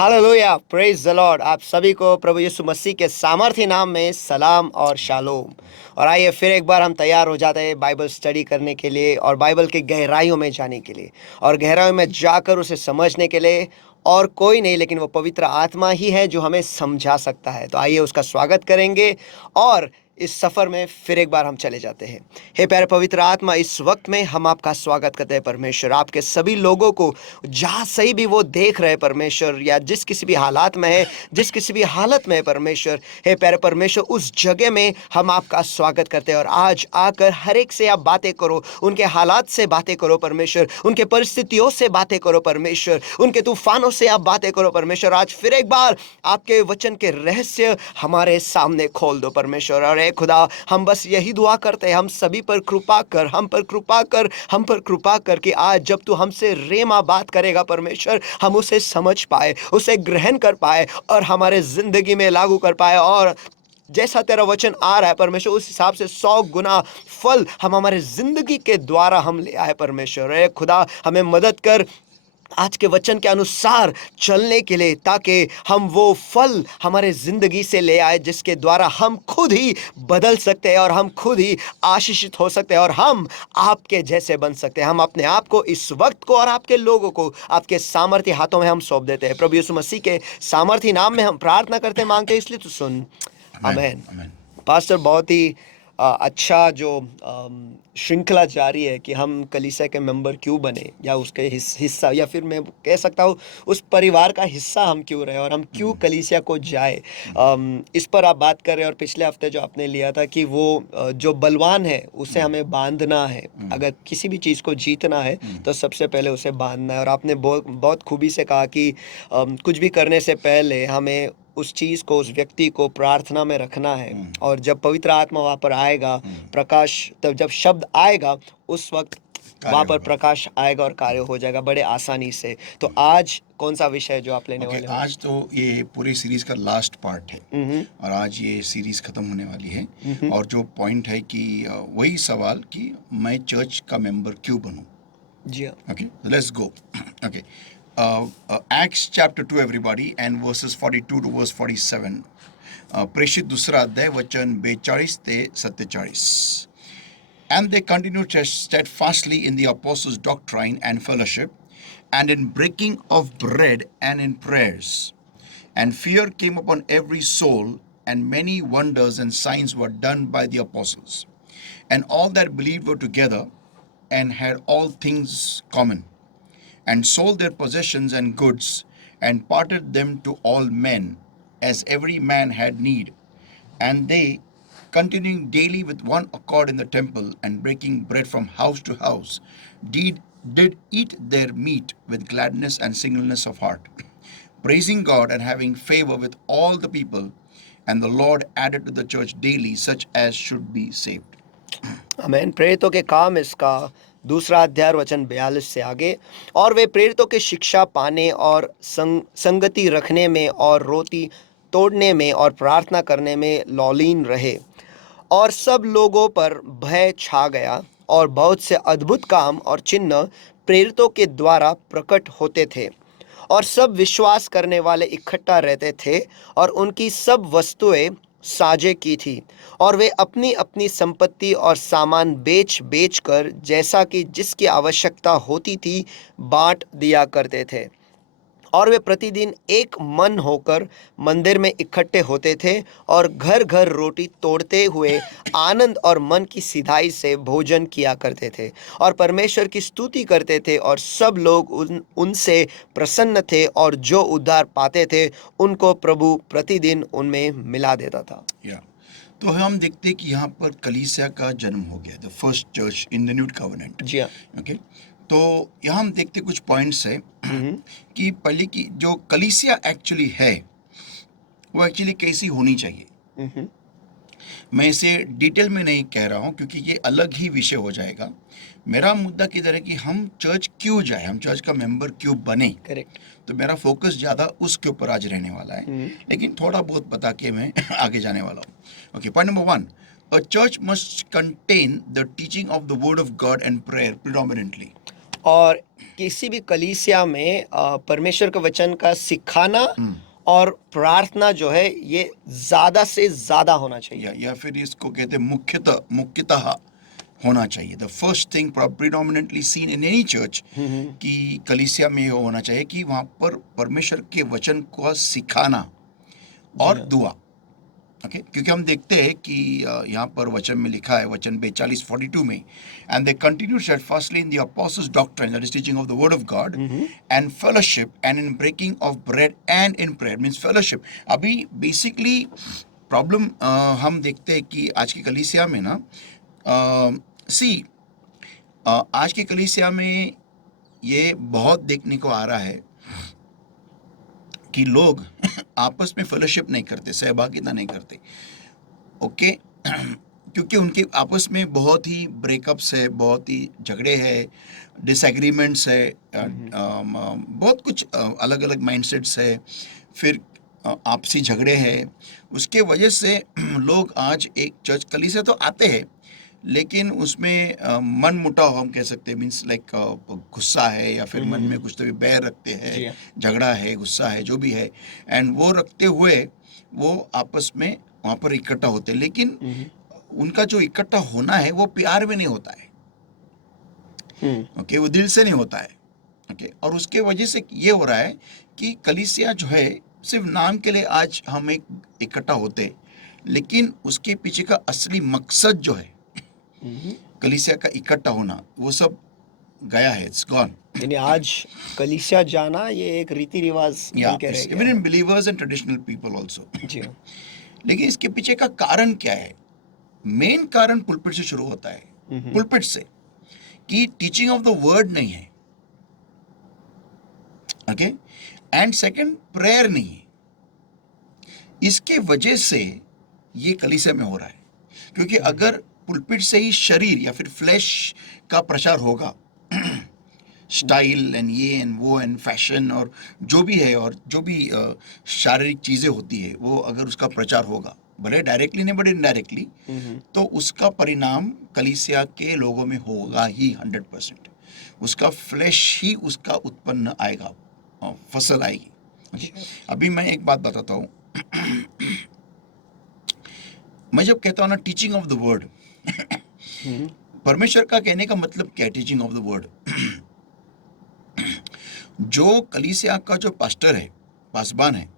Hallelujah, praise the Lord. आप सभी को प्रभु यीशु मसीह के सामर्थ्य नाम में सलाम और शालोम। और आइए फिर एक बार हम तैयार हो जाते हैं बाइबल स्टडी करने के लिए और बाइबल की गहराइयों में जाने के लिए और गहराइयों में जाकर उसे समझने के लिए। और कोई नहीं लेकिन वो पवित्र आत्मा ही है जो हमें समझा सकता है। तो आइए उसका स्वागत करेंगे और इस सफ़र में फिर एक बार हम चले जाते हैं। हे प्यारे पवित्र आत्मा, इस वक्त में हम आपका स्वागत करते हैं परमेश्वर। आपके सभी लोगों को जहाँ सही भी वो देख रहे हैं परमेश्वर, या जिस किसी भी हालात में है, जिस किसी भी हालत में है परमेश्वर, हे प्यारे परमेश्वर, उस जगह में हम आपका स्वागत करते हैं। और आज आकर हर एक से आप बातें करो, उनके हालात से बातें करो परमेश्वर, उनके परिस्थितियों से बातें करो परमेश्वर, उनके तूफानों से आप बातें करो परमेश्वर। आज फिर एक बार आपके वचन के रहस्य हमारे सामने खोल दो परमेश्वर। और ए खुदा, हम बस यही दुआ करते हैं, हम सभी पर कृपा कर, हम पर कृपा कर, हम पर कृपा कर कि आज जब तू हमसे रेमा बात करेगा परमेश्वर, हम उसे समझ पाए, उसे ग्रहण कर पाए और हमारे जिंदगी में लागू कर पाए। और जैसा तेरा वचन आ रहा है परमेश्वर, उस हिसाब से 100 गुना फल हम हमारे जिंदगी के द्वारा हम ले आए परमेश्वर। ए खुदा, हमें मदद कर आज के वचन के अनुसार चलने के लिए, ताकि हम वो फल हमारे ज़िंदगी से ले आए जिसके द्वारा हम खुद ही बदल सकते हैं और हम खुद ही आशीषित हो सकते हैं और हम आपके जैसे बन सकते हैं। हम अपने आप को, इस वक्त को और आपके लोगों को आपके सामर्थ्य हाथों में हम सौंप देते हैं। प्रभु यीशु मसीह के सामर्थ्य नाम में हम प्रार्थना करते मांगते हैं, इसलिए तू सुन। Amen. आमेन। Amen. पास्टर, बहुत ही अच्छा जो श्रृंखला जारी है कि हम कलीसिया के मेंबर क्यों बने, या उसके हिस्सा, या फिर मैं कह सकता हूँ उस परिवार का हिस्सा हम क्यों रहे और हम क्यों कलीसिया को जाए। इस पर आप बात कर रहे हैं। और पिछले हफ्ते जो आपने लिया था कि वो जो बलवान है उसे हमें बांधना है। अगर किसी भी चीज़ को जीतना है तो सबसे पहले उसे बांधना है। और आपने बहुत बहुत खूबी से कहा कि कुछ भी करने से पहले हमें उस चीज़ को, उस व्यक्ति को प्रार्थना में रखना है। और जब पवित्र आत्मा वहाँ पर आएगा, प्रकाश, तब जब शब्द आएगा उस वक्त वहाँ पर होगा। प्रकाश आएगा और कार्य हो जाएगा बड़े आसानी से। तो आज कौन सा विषय है जो आप लेने वाले हो? आज तो ये पूरी सीरीज का लास्ट पार्ट है हम्म, और आज ये सीरीज खत्म होने वाली है। और जो पॉइंट है कि वही सवाल कि मैं चर्च का मेंबर क्यों बनूं। जी हाँ। Okay, let's go. Okay. Acts chapter 2 everybody and verses 42 to verse 47. प्रेषित दूसरा अध्याय वचन 42 ते 47. And they continued steadfastly in the apostles' doctrine and fellowship, and in breaking of bread and in prayers. And fear came upon every soul, and many wonders and signs were done by the apostles. And all that believed were together, and had all things common, and sold their possessions and goods, and parted them to all men, as every man had need. And they, continuing daily with one accord in the temple, and breaking bread from house to house, did eat their meat with gladness and singleness of heart, praising God and having favor with all the people. And the Lord added to the church daily such as should be saved. आमेन। प्रेरितों के काम इसका दूसरा अध्याय वचन 42 से आगे। और वे प्रेरितों की शिक्षा पाने और संगति रखने में और रोटी तोड़ने में और प्रार्थना करने में लौलीन रहे। और सब लोगों पर भय छा गया, और बहुत से अद्भुत काम और चिन्ह प्रेरितों के द्वारा प्रकट होते थे। और सब विश्वास करने वाले इकट्ठा रहते थे, और उनकी सब वस्तुएं साझे की थी। और वे अपनी अपनी संपत्ति और सामान बेच बेच कर, जैसा कि जिसकी आवश्यकता होती थी, बांट दिया करते थे। और वे प्रतिदिन एक मन होकर मंदिर में इकट्ठे होते थे, और घर घर रोटी तोड़ते हुए आनंद और मन की सिधाई से भोजन किया करते थे, और परमेश्वर की स्तुति करते थे। और सब लोग उनसे प्रसन्न थे, और जो उद्धार पाते थे उनको प्रभु प्रतिदिन उनमें मिला देता था। तो हम देखते हैं कि यहाँ पर कलीसिया का जन्म हो गया, the first church in the new covenant. जी हाँ। ओके, तो यहाँ हम देखते कुछ पॉइंट्स है कि पहले की जो कलीसिया एक्चुअली है वो एक्चुअली कैसी होनी चाहिए। मैं इसे डिटेल में नहीं कह रहा हूँ क्योंकि ये अलग ही विषय हो जाएगा। मेरा मुद्दा किधर है कि हम चर्च क्यों जाए, हम चर्च का मेंबर क्यों बने। करेक्ट। तो मेरा फोकस ज़्यादा उसके ऊपर आज रहने वाला है, लेकिन थोड़ा बहुत बता के मैं आगे जाने वाला हूँ। Okay, point number 1, a church must contain the teaching of the word of God and prayer predominantly. और किसी भी कलीसिया में परमेश्वर के वचन का सिखाना और प्रार्थना जो है ये ज्यादा से ज्यादा होना चाहिए। या फिर इसको कहते हैं मुख्यतः होना चाहिए। The first thing predominantly seen in any church कि कलीसिया में ये होना चाहिए कि वहाँ पर परमेश्वर के वचन को सिखाना और दुआ। ओके, क्योंकि हम देखते हैं कि यहाँ पर वचन में लिखा है, वचन 42:42 में, and they continue steadfastly in the apostles doctrine, that is teaching of the word of God, and fellowship and in breaking of bread and in prayer. Means fellowship. अभी बेसिकली प्रॉब्लम हम देखते हैं कि आज की कलीसिया में ना आज की कलीसिया में ये बहुत देखने को आ रहा है कि लोग आपस में फेलोशिप नहीं करते, सहभागिता नहीं करते। ओके, क्योंकि उनके आपस में बहुत ही ब्रेकअप्स है, बहुत ही झगड़े हैं, डिसएग्रीमेंट्स है, बहुत कुछ अलग अलग माइंडसेट्स है, फिर आपसी झगड़े हैं। उसके वजह से लोग आज एक चर्च कलीसिया तो आते हैं, लेकिन उसमें मन मुटाव हम कह सकते हैं, मीन्स लाइक गुस्सा है या फिर मन में कुछ तो भी बैर रखते हैं, झगड़ा है, गुस्सा है, जो भी है, एंड वो रखते हुए वो आपस में वहाँ पर इकट्ठा होते हैं। लेकिन उनका जो इकट्ठा होना है वो प्यार में नहीं होता है। ओके, वो दिल से नहीं होता है। ओके, और उसके वजह से ये हो रहा है कि कलीसिया जो है सिर्फ नाम के लिए आज हम एक इकट्ठा होते, लेकिन उसके पीछे का असली मकसद जो है कलीसिया का इकट्ठा होना, वो सब गया है, इट्स गॉन। यानी आज कलीसिया जाना ये एक रीति रिवाज बन के रह इवन गया in believers and traditional people also. जी हाँ। लेकिन इसके पीछे का कारण क्या है? मेन कारण पुलपिट से शुरू होता है, पुलपिट से, कि टीचिंग ऑफ द वर्ड नहीं है। ओके, एंड सेकंड प्रेयर नहीं है। इसके वजह से ये कलीसिया में हो रहा है, क्योंकि अगर पुलपिट से ही शरीर या फिर फ्लैश का प्रचार होगा, स्टाइल एंड ये एंड वो एंड फैशन और जो भी है, और जो भी शारीरिक चीज़ें होती है, वो अगर उसका प्रचार होगा, भले डायरेक्टली नहीं बट इनडायरेक्टली, तो उसका परिणाम कलीसिया के लोगों में होगा ही 100%। उसका फ्लैश ही उसका उत्पन्न आएगा, फसल आएगी। अभी मैं एक बात बताता हूँ। मैं जब कहता हूँ ना टीचिंग ऑफ द वर्ड, परमेश्वर का कहने का मतलब क्या है? Teaching of the word. जो कलीसिया का जो पास्टर है, पासबान है,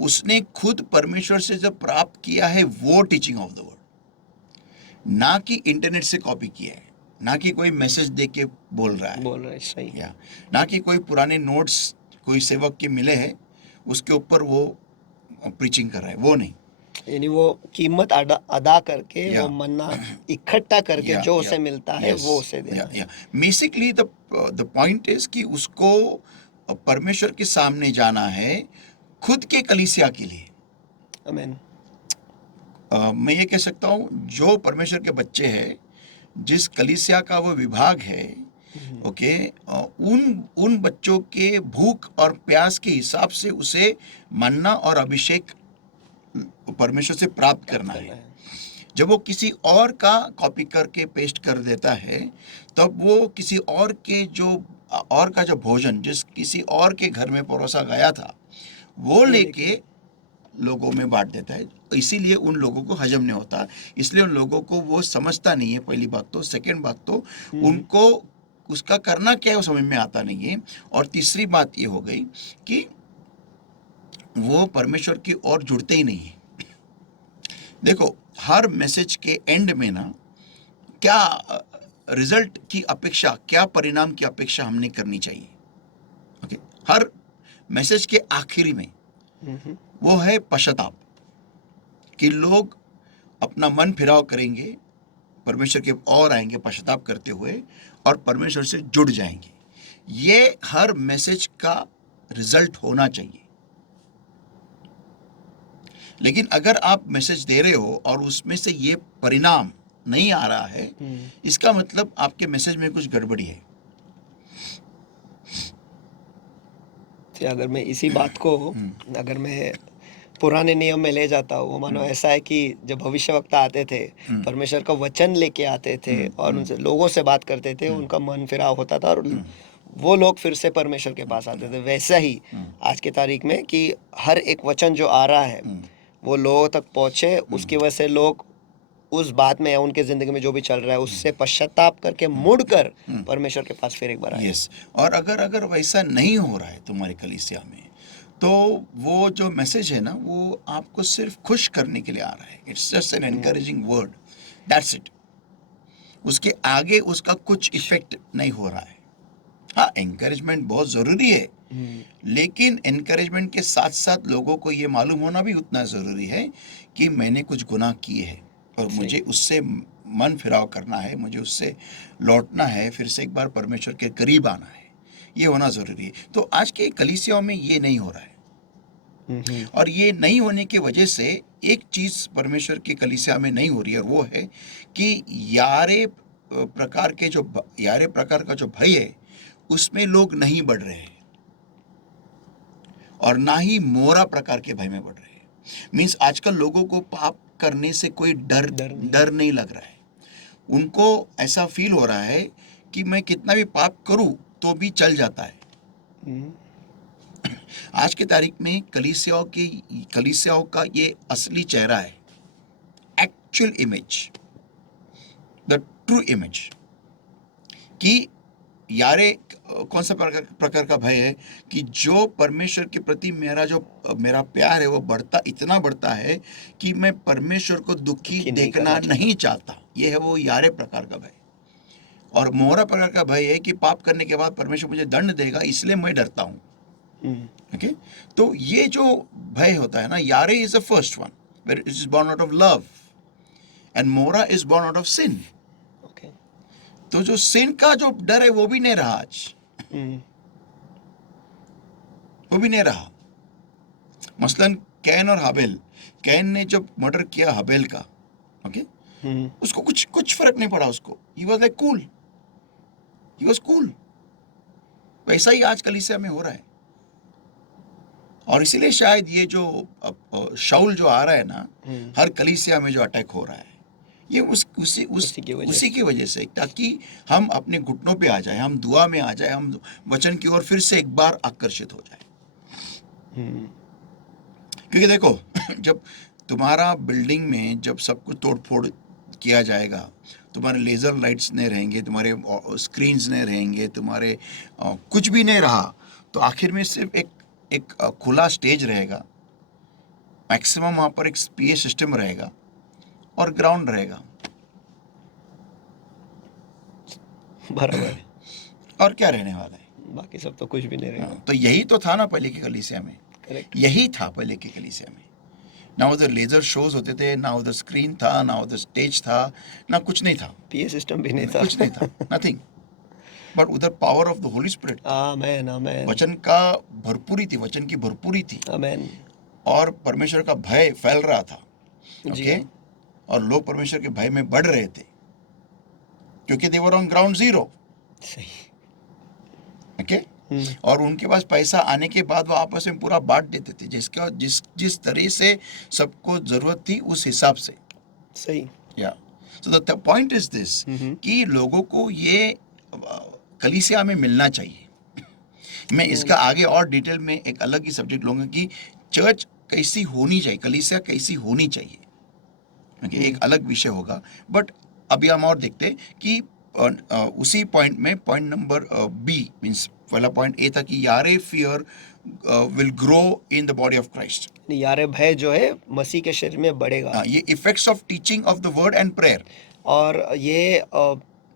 उसने खुद परमेश्वर से जब प्राप्त किया है वो टीचिंग ऑफ द वर्ड, ना कि इंटरनेट से कॉपी किया है, ना कि कोई मैसेज दे के बोल रहा है, सही। या ना कि कोई पुराने नोट्स कोई सेवक के मिले हैं उसके ऊपर वो प्रीचिंग कर रहा है, वो नहीं। यानी वो कीमत अदा करके वो मन्ना इकट्ठा करके जो उसे मिलता है वो उसे देना है। बेसिकली द पॉइंट इज कि उसको परमेश्वर के सामने जाना है खुद के कलीसिया के लिए। आमीन। मैं ये कह सकता हूँ, जो परमेश्वर के बच्चे हैं, जिस कलीसिया का वो विभाग है, ओके, उन बच्चों के भूख और प्यास के हिसाब से उसे मन्ना और अभिषेक परमेश्वर से प्राप्त करना है। जब वो किसी और का कॉपी करके पेस्ट कर देता है, तब वो किसी और के जो भोजन जिस किसी और के घर में परोसा गया था, वो लेके लोगों में बांट देता है। इसीलिए उन लोगों को हजम नहीं होता, इसलिए उन लोगों को वो समझता नहीं है, पहली बात तो। सेकंड बात तो उनको उसका करना क्या है वो समझ में आता नहीं है। और तीसरी बात ये हो गई कि वो परमेश्वर की ओर जुड़ते ही नहीं है। देखो, हर मैसेज के एंड में ना क्या रिजल्ट की अपेक्षा, क्या परिणाम की अपेक्षा हमने करनी चाहिए? ओके, हर मैसेज के आखिरी में वो है पश्चाताप, कि लोग अपना मन फिराव करेंगे, परमेश्वर के और आएंगे पश्चाताप करते हुए, और परमेश्वर से जुड़ जाएंगे। ये हर मैसेज का रिजल्ट होना चाहिए। लेकिन अगर आप मैसेज दे रहे हो और उसमें से ये परिणाम नहीं आ रहा है, इसका मतलब आपके मैसेज में कुछ गड़बड़ी है। अगर मैं इसी बात को अगर मैं पुराने नियम में ले जाता हूँ, वो मानो ऐसा है कि जब भविष्यवक्ता आते थे, परमेश्वर का वचन लेके आते थे और उनसे लोगों से बात करते थे, उनका मन फिराव होता था और वो लोग फिर से परमेश्वर के पास आते थे। वैसा ही आज की तारीख में कि हर एक वचन जो आ रहा है वो लोगों तक पहुंचे, उसकी वजह से लोग उस बात में या उनके जिंदगी में जो भी चल रहा है उससे पश्चाताप करके मुड़कर परमेश्वर के पास फिर एक बार आए। यस। और अगर अगर वैसा नहीं हो रहा है तुम्हारी कलीसिया में, तो वो जो मैसेज है ना, वो आपको सिर्फ खुश करने के लिए आ रहा है। It's just an encouraging word, that's it. उसके आगे उसका कुछ इफेक्ट नहीं हो रहा है। हाँ, एनकरेजमेंट बहुत ज़रूरी है, लेकिन एनकरेजमेंट के साथ साथ लोगों को ये मालूम होना भी उतना ज़रूरी है कि मैंने कुछ गुनाह किए हैं और मुझे उससे मन फिराव करना है, मुझे उससे लौटना है, फिर से एक बार परमेश्वर के करीब आना है। ये होना ज़रूरी है। तो आज के कलीसियाओं में ये नहीं हो रहा है, और ये नहीं होने की वजह से एक चीज़ परमेश्वर की कलीसिया में नहीं हो रही है, और वो है कि यारे प्रकार का जो भय है उसमें लोग नहीं बढ़ रहे हैं, और ना ही मोरा प्रकार के भय में बढ़ रहे हैं। मीन्स आजकल लोगों को पाप करने से कोई डर नहीं लग रहा है। उनको ऐसा फील हो रहा है कि मैं कितना भी पाप करूं तो भी चल जाता है। आज की तारीख में कलीसियाओं का ये असली चेहरा है, actual image, the true image, कि यारे कौन सा प्रकार का भय है कि जो परमेश्वर के प्रति मेरा प्यार है वो इतना बढ़ता है कि मैं परमेश्वर को दुखी देखना नहीं चाहता। ये है वो यारे प्रकार का भय। और मोहरा प्रकार का भय है कि पाप करने के बाद परमेश्वर मुझे दंड देगा, इसलिए मैं डरता हूँ। ओके, तो ये जो भय होता है ना, यारे is the first one where it is born out of love, and मोरा is born out of sin. तो जो सिन का जो डर है वो भी नहीं रहा आज, वो भी नहीं रहा। मसलन कैन और हाबेल, कैन ने जब मर्डर किया हाबेल का, ओके, उसको कुछ फर्क नहीं पड़ा। उसको he was like cool, he was cool. वैसा ही आज कलीसिया में हो रहा है। और इसीलिए शायद ये जो शाउल जो आ रहा है ना, हर कलीसिया में जो अटैक हो रहा है, ये उसी की वजह से, ताकि हम अपने घुटनों पे आ जाए, हम दुआ में आ जाए, हम वचन की ओर फिर से एक बार आकर्षित हो जाए। क्योंकि देखो, जब तुम्हारा बिल्डिंग में जब सब कुछ तोड़ फोड़ किया जाएगा, तुम्हारे लेज़र लाइट्स नहीं रहेंगे, तुम्हारे स्क्रीन्स नहीं रहेंगे, तुम्हारे कुछ भी नहीं रहा, तो आखिर में सिर्फ एक खुला स्टेज रहेगा, मैक्सिमम वहाँ पर एक PA सिस्टम रहेगा और ग्राउंड रहेगा, बराबर। और क्या रहने वाला है? बाकी सब तो कुछ भी नहीं रहेगा। तो यही तो था ना पहले की कलीसिया में। करेक्ट। यही था पहले की कलीसिया में। ना उधर लेजर शोज होते थे, ना उधर स्क्रीन था, ना उधर स्टेज था, ना कुछ नहीं था, PA सिस्टम भी नहीं था, कुछ नहीं था, नथिंग। बट उधर power of the Holy Spirit, amen amen, वचन का भरपूरी थी, वचन की भरपूरी थी, आमेन, और परमेश्वर का भय फैल रहा था। जी ओके, और लोग परमेश्वर के भय में बढ़ रहे थे क्योंकि दे वर ऑन ग्राउंड जीरो। सही। ओके, और उनके पास पैसा आने के बाद वो आपस में पूरा बांट देते थे, जिस तरह से सबको जरूरत थी उस हिसाब से। सही। या so the point is this, कि लोगों को ये कलीसिया में मिलना चाहिए। मैं इसका आगे और डिटेल में एक अलग ही सब्जेक्ट लूंगा कि चर्च कैसी होनी चाहिए, कलीसिया कैसी होनी चाहिए, okay, एक अलग विषय होगा। बट अभी हम और देखते हैं कि उसी पॉइंट में पॉइंट नंबर B मीन्स पहला पॉइंट ए था कि यारे fear will grow in the body of Christ. यारे भय जो है मसीह के शरीर में बढ़ेगा। ये effects of teaching of the word and prayer, और ये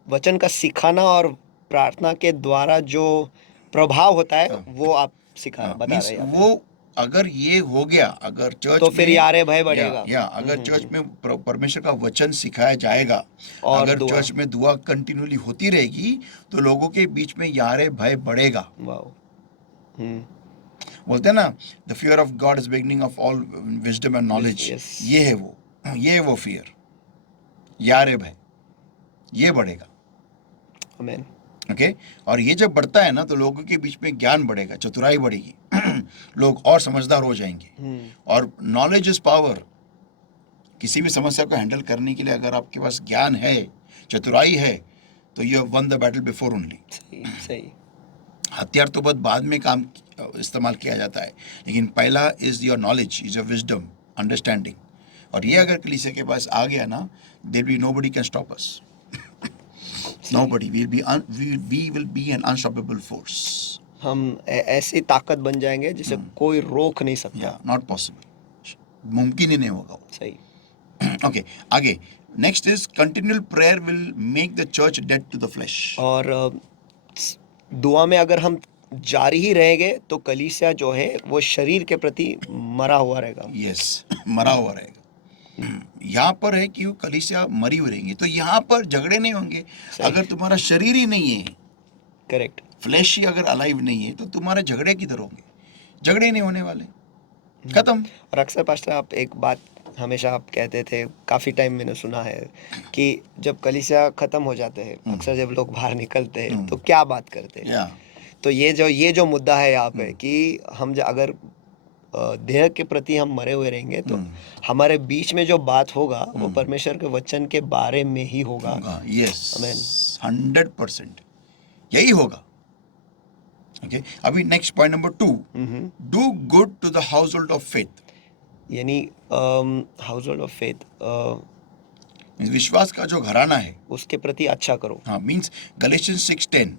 वचन का सिखाना और प्रार्थना के द्वारा जो प्रभाव होता है वो आप बता रहे हैं। वो अगर ये हो गया, अगर चर्च तो फिर में यारे भय बढ़ेगा। या अगर चर्च में परमेश्वर का वचन सिखाया जाएगा, और अगर दुआ। चर्च में दुआ कंटिन्यूली होती रहेगी, तो लोगों के बीच में यारे भय बढ़ेगा। वाओ। बोलते हैं ना, the fear of God is beginning of all wisdom and knowledge. Yes. ये है वो फियर, यारे भय, ये बढ़ेगा। आमेन। ओके और ये जब बढ़ता है ना तो लोगों के बीच में ज्ञान बढ़ेगा, चतुराई बढ़ेगी लोग और समझदार हो जाएंगे। और नॉलेज इज पावर। किसी भी समस्या को हैंडल करने के लिए अगर आपके पास ज्ञान है, चतुराई है, तो you have one the battle before only. सही सही। हथियार तो बहुत बाद में काम इस्तेमाल किया जाता है, लेकिन पहला is your knowledge, is your wisdom, understanding. और ये अगर कलीसिया के पास आ गया ना, there be nobody can stop us. Nobody we will be an unstoppable force. हम ऐसी ताकत बन जाएंगे जिसे कोई रोक नहीं सकता। या नॉट पॉसिबल, मुमकिन ही नहीं होगा वो। सही। ओके आगे next is continual prayer will make the church dead to the flesh. और दुआ में अगर हम जारी ही रहेंगे तो कलीसिया जो है वो शरीर के प्रति मरा हुआ रहेगा। यस मरा हुआ रहेगा। यहाँ पर है कि वो कलीसिया मरी हुई रहेंगी, तो यहाँ पर झगड़े नहीं होंगे। अगर तुम्हारा शरीर ही नहीं है, करेक्ट, फ्लैश ही अगर अलाइव नहीं है, तो तुम्हारे झगड़े किधर होंगे? झगड़े नहीं होने वाले, खत्म। और अक्सर पास्टर आप एक बात हमेशा आप कहते थे, काफ़ी टाइम मैंने सुना है कि जब कलीसिया ख़त्म हो जाते हैं, अक्सर जब लोग बाहर निकलते हैं तो क्या बात करते हैं। या तो ये जो मुद्दा है यहाँ पे कि हम अगर देह के प्रति हम मरे हुए रहेंगे तो हमारे बीच में जो बात होगा वो परमेश्वर के वचन के बारे में ही होगा। यस आमीन। 100% यही होगा। ओके अभी next point number 2, do good to the household of faith. यानी हाउस होल्ड ऑफ फेथ, विश्वास का जो घराना है उसके प्रति अच्छा करो। हाँ मीन्स गलेशियंस 6:10,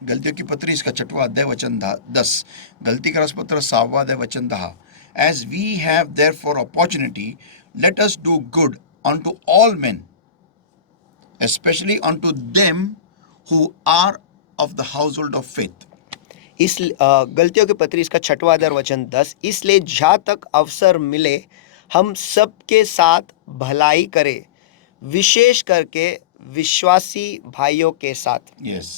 गलतियों की पत्री इसका 6वां अध्याय वचन 10, गलती का रसपत्र 7वां अध्याय वचन 10, as we have therefore opportunity let us do good unto all men, especially unto them who are of the household of faith। इस गलतियों की पत्री इसका 6वां अध्याय वचन 10, इसलिए जहाँ तक अवसर मिले हम सबके साथ भलाई करें, विशेष करके विश्वासी भाइयों के साथ। यस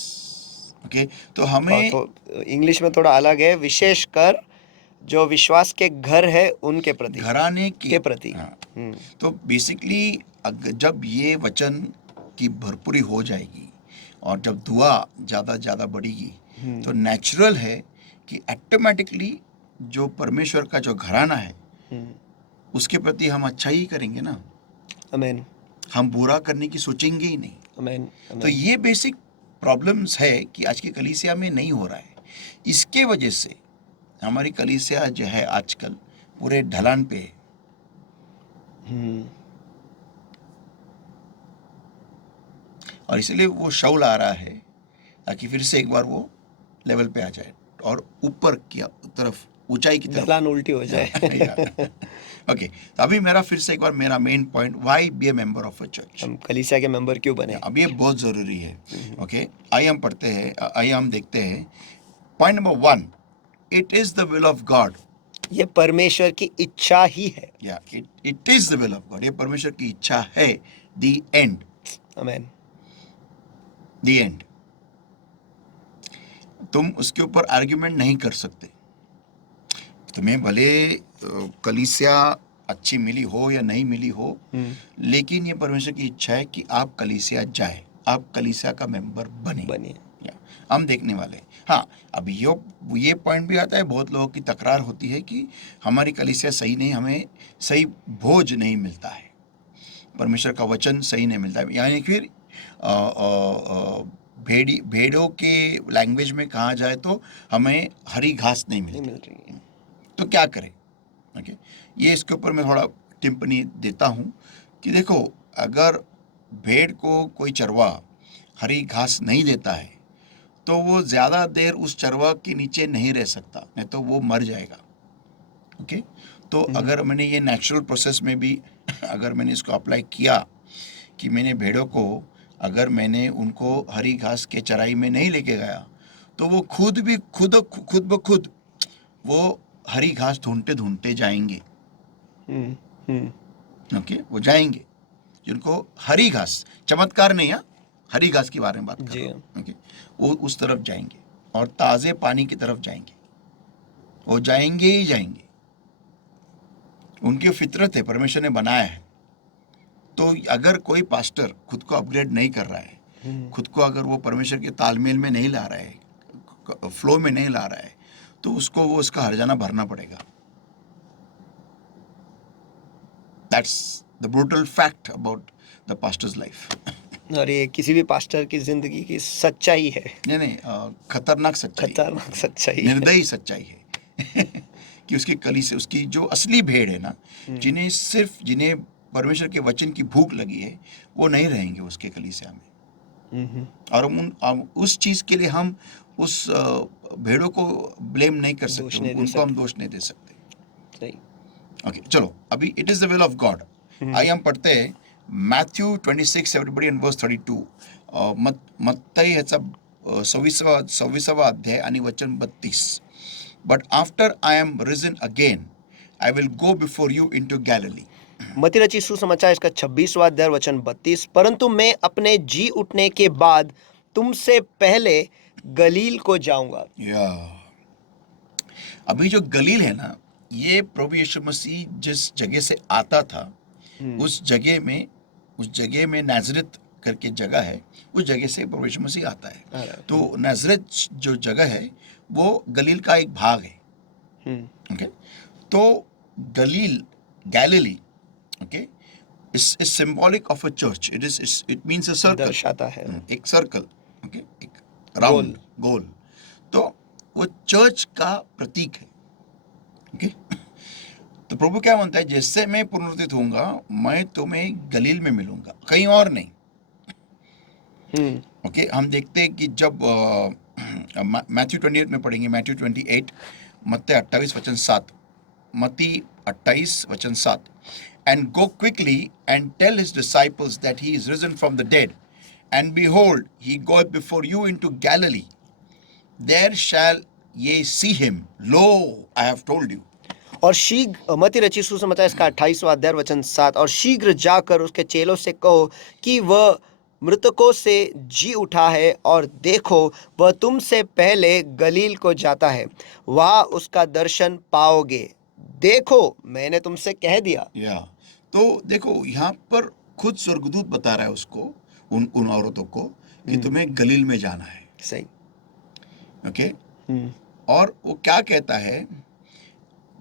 ओके तो हमें तो इंग्लिश में थोड़ा अलग है, विशेषकर जो विश्वास के घर है उनके प्रति, घराने के प्रति। हाँ, तो बेसिकली जब ये वचन की भरपूरी हो जाएगी और जब दुआ ज़्यादा बढ़ेगी, तो नेचुरल है कि ऑटोमेटिकली जो परमेश्वर का जो घराना है उसके प्रति हम अच्छा ही करेंगे ना। आमीन। हम बुरा करने की सोचेंगे ही नहीं। आमीन। तो ये बेसिक प्रॉब्लम्स है कि आज की कलीसिया में नहीं हो रहा है। इसके वजह से हमारी कलीसिया जो है आजकल पूरे ढलान पे है। और इसलिए वो शौल आ रहा है ताकि फिर से एक बार वो लेवल पे आ जाए और ऊपर की तरफ, ऊंचाई की तरफ ढलान उल्टी हो जाए। ओके तो अभी मेरा फिर से एक बार मेरा main point, why be a member of a church. हम कलीसिया के मेंबर क्यों बने? अब ये बहुत जरूरी है। ओके आइए हम पढ़ते हैं, आइए हम देखते हैं। Point number 1, it is the will of God. ये परमेश्वर की इच्छा ही है। या it is the will of God, ये परमेश्वर की इच्छा है। द एंड, आमीन। द एंड, तुम उसके ऊपर आर्ग्यूमेंट नहीं कर सकते। तुम्हें भले कलीसिया अच्छी मिली हो या नहीं मिली हो, लेकिन ये परमेश्वर की इच्छा है कि आप कलीसिया जाए, आप कलीसिया का मेंबर बने। हम देखने वाले। हाँ अब ये पॉइंट भी आता है, बहुत लोगों की तकरार होती है कि हमारी कलीसिया सही नहीं, हमें सही भोज नहीं मिलता है, परमेश्वर का वचन सही नहीं मिलता है। यानी फिर भेड़ों के लैंग्वेज में कहा जाए तो हमें हरी घास नहीं मिल रही है। तो क्या करें? ओके ये इसके ऊपर मैं थोड़ा टिप्पणी देता हूँ कि देखो, अगर भेड़ को कोई चरवा हरी घास नहीं देता है तो वो ज़्यादा देर उस चरवा के नीचे नहीं रह सकता, नहीं तो वो मर जाएगा। ओके तो अगर मैंने ये नेचुरल प्रोसेस में भी अगर मैंने इसको अप्लाई किया कि मैंने भेड़ों को, अगर मैंने उनको हरी घास के चराई में नहीं लेके गया तो वो खुद ब खुद वो हरी घास ढूंढते जाएंगे। ओके वो जाएंगे जिनको हरी घास, चमत्कार नहीं है, हरी घास की बारे में बात कर रहा हूं। ओके वो उस तरफ जाएंगे और ताज़े पानी की तरफ जाएंगे, वो जाएंगे ही जाएंगे। उनकी फितरत है, परमेश्वर ने बनाया है। तो अगर कोई पास्टर खुद को अपग्रेड नहीं कर रहा है खुद को अगर वो परमेश्वर के तालमेल में नहीं ला रहा है, फ्लो में नहीं ला रहा है, तो उसको वो उसका हर्जाना भरना पड़ेगा. That's the brutal fact about the pastors life. और ये किसी भी पास्टर की जिंदगी की सच्चाई है, नहीं, खतरनाक सच्चाई, खतरनाक सच्चाई है। निर्दयी सच्चाई है. कि उसकी कली से उसकी जो असली भेड़ है ना, जिन्हें परमेश्वर के वचन की भूख लगी है, वो नहीं रहेंगे उसके कलीसिया में. और हम उस चीज के लिए हम उस भेड़ों को ब्लेम नहीं कर दोष सकते, नहीं दे उनको हम सकते। दोष नहीं दे सकते. सही। ओके, चलो अभी it is the will of God. आइए हम पढ़ते हैं मैथ्यू 26 एवरीबडी एंड वर्स 32. मत्तई ह्याचा 26वा अध्याय आणि वचन 32. But after I am risen again I will go before you into Galilee. मत्ती रचित सुसमाचार इसका 26वां अध्याय वचन 32, परंतु मैं अपने जी उठने के बाद तुमसे पहले गलील को जाऊंगा. या अभी जो गलील है ना, ये प्रभु यीशु मसीह जिस जगह से आता था, उस जगह में नाजरत करके जगह है, उस जगह से प्रभु यीशु मसीह आता है. तो नाजरत जो जगह है वो गलील का एक भाग है. ओके, तो Galilee, okay, is symbolic of a church. It means a circle, दर्शाता है एक सर्कल, ओके, एक राउंड गोल. तो वो चर्च का प्रतीक है. ओके, तो प्रभु क्या म्हणता है, जैसे मैं पुनरुत्थित होऊंगा मैं तुम्हें गलील में मिलूंगा, कहीं और नहीं. ओके, हम देखते हैं कि जब मैथ्यू 28 में पढ़ेंगे, मैथ्यू 28 मत्ती 28 वचन 7, मत्ती 28 वचन 7. And go quickly and tell his disciples that he is risen from the dead, and behold, he goeth before you into Galilee. There shall ye see him. Lo, I have told you. और शीघ्र, मत्ती रचित सुसमाचार इसका 28वां अध्याय वचन 7, और शीघ्र जाकर उसके चेलों से कहो कि वह मृतकों से जी उठा है, और देखो वह तुमसे पहले गलील को जाता है, वहाँ उसका दर्शन पाओगे. देखो मैंने तुमसे कह दिया. या तो देखो, यहाँ पर खुद स्वर्गदूत बता रहा है उसको, उन औरतों को, कि तुम्हें गलील में जाना है. सही. ओके, और वो क्या कहता है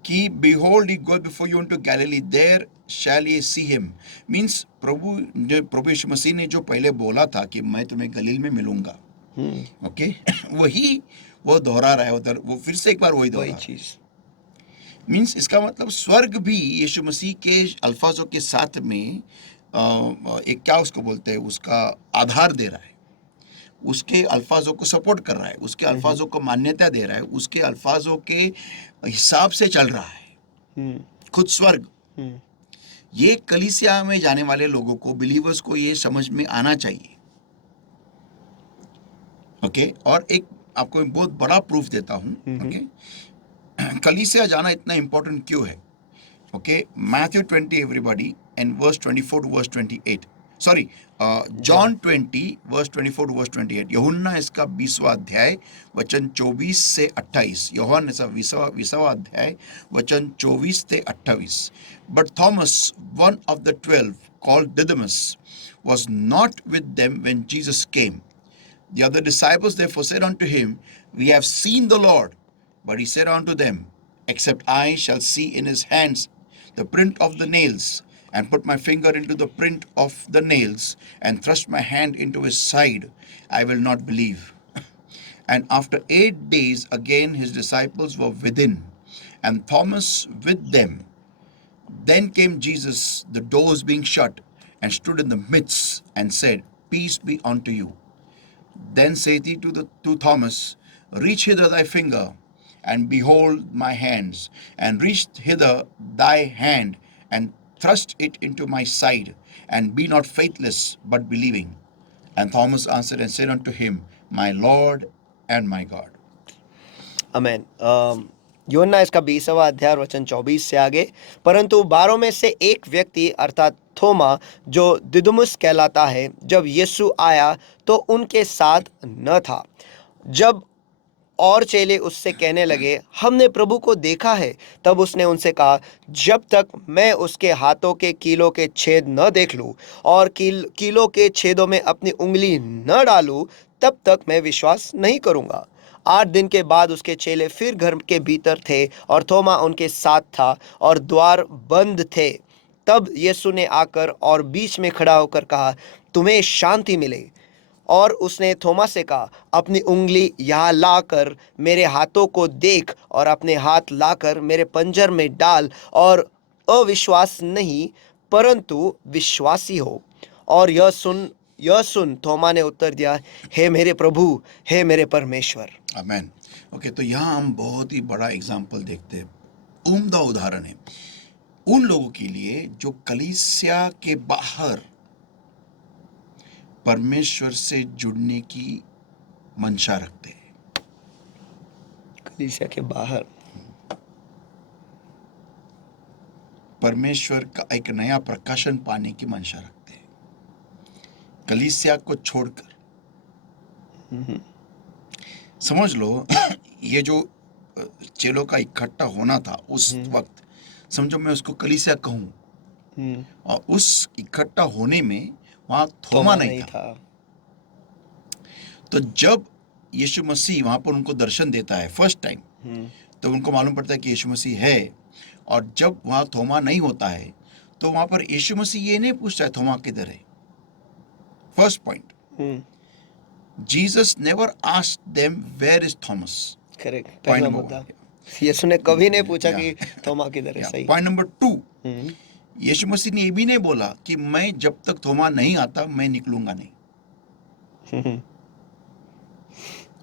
कि behold he goeth before you into Galilee, there shall ye see him. Means प्रभु यीशु मसीह ने जो पहले बोला था कि मैं तुम्हें गलील में मिलूंगा, ओके, वही वो दोहरा रहा है उधर, वो फिर से एक बार वही दोहरा. चीज मीन्स इसका मतलब स्वर्ग भी यीशु मसीह के अल्फाजों के साथ में एक क्या उसको बोलते हैं, उसका आधार दे रहा है, उसके अल्फाजों को सपोर्ट कर रहा है, उसके अल्फाजों को मान्यता दे रहा है, उसके अल्फाजों के हिसाब से चल रहा है. खुद स्वर्ग. ये कलीसिया में जाने वाले लोगों को, बिलीवर्स को ये समझ में आना चाहिए. ओके, और एक आपको एक बहुत बड़ा प्रूफ देता हूं. ओके, कलीसिया जाना इतना इंपॉर्टेंट क्यों है? Okay, Matthew 20 everybody and verse 24 to verse 28. Sorry, John 20 verse 24 to verse 28. यूहन्ना इसका 20वां अध्याय वचन 24 से 28. यूहन्ना इसका 20वां अध्याय वचन 24 से 28. But Thomas, one of the 12, called Didymus, was not with them when Jesus came. The other disciples therefore said unto him, We have seen the Lord. But he said unto them, Except I shall see in his hands the print of the nails, and put my finger into the print of the nails, and thrust my hand into his side, I will not believe. And after 8 days again his disciples were within, and Thomas with them. Then came Jesus, the doors being shut, and stood in the midst, and said, Peace be unto you. Then saith he to Thomas, Reach hither thy finger, and behold my hands, and reach hither thy hand, and thrust it into my side, and be not faithless, but believing. And Thomas answered and said unto him, My Lord and my God. आमेन. यूहन्ना इसका 20वां अध्याय वचन 24 से आगे. परंतु 12 में से एक व्यक्ति अर्थात थोमा, जो दिदुमुस कहलाता है, जब यीशु आया तो उनके साथ न था. जब और चेले उससे कहने लगे, हमने प्रभु को देखा है। तब उसने उनसे कहा, जब तक मैं उसके हाथों के कीलों के छेद न देख लूं और कीलों के छेदों में अपनी उंगली न डालूं, तब तक मैं विश्वास नहीं करूंगा। 8 दिन के बाद उसके चेले फिर घर के भीतर थे और थोमा उनके साथ था और द्वार बंद थे। तब यीशु ने आकर और बीच में खड़ा होकर कहा, तुम्हें शांति मिले। और उसने थोमा से कहा, अपनी उंगली यहाँ लाकर मेरे हाथों को देख और अपने हाथ लाकर मेरे पंजर में डाल और अविश्वास नहीं परंतु विश्वासी हो। और यह सुन थोमा ने उत्तर दिया, हे मेरे प्रभु, हे मेरे परमेश्वर। आमेन। ओके, तो यहाँ हम बहुत ही बड़ा एग्जाम्पल देखते हैं, उम्दा उदाहरण है उन लोगों के लिए जो कलीसिया के बाहर परमेश्वर से जुड़ने की मंशा रखते हैं। कलीसिया के बाहर परमेश्वर का एक नया प्रकाशन पाने की मंशा रखते हैं, कलीसिया को छोड़कर। समझ लो ये जो चेलों का इकट्ठा होना था उस वक्त, समझो मैं उसको कलीसिया कहूं, और उस इकट्ठा होने में वहां थोमा नहीं था। तो जब यीशु मसीह वहां पर उनको दर्शन देता है फर्स्ट टाइम, तो उनको मालूम पड़ता है कि यीशु मसीह है। और जब वहां थोमा नहीं होता है तो वहां पर यीशु मसीह ये नहीं पूछता है थोमा किधर है। First point, Jesus never asked them where is Thomas. Correct, point पहला नंबर मुद्दा। 1। यीशु ने कभी नहीं पूछा या, कि थोमा किधर है। सही। पॉइंट नंबर 2, यीशु मसीह ने ये भी नहीं बोला कि मैं जब तक थोमा नहीं आता मैं निकलूंगा नहीं।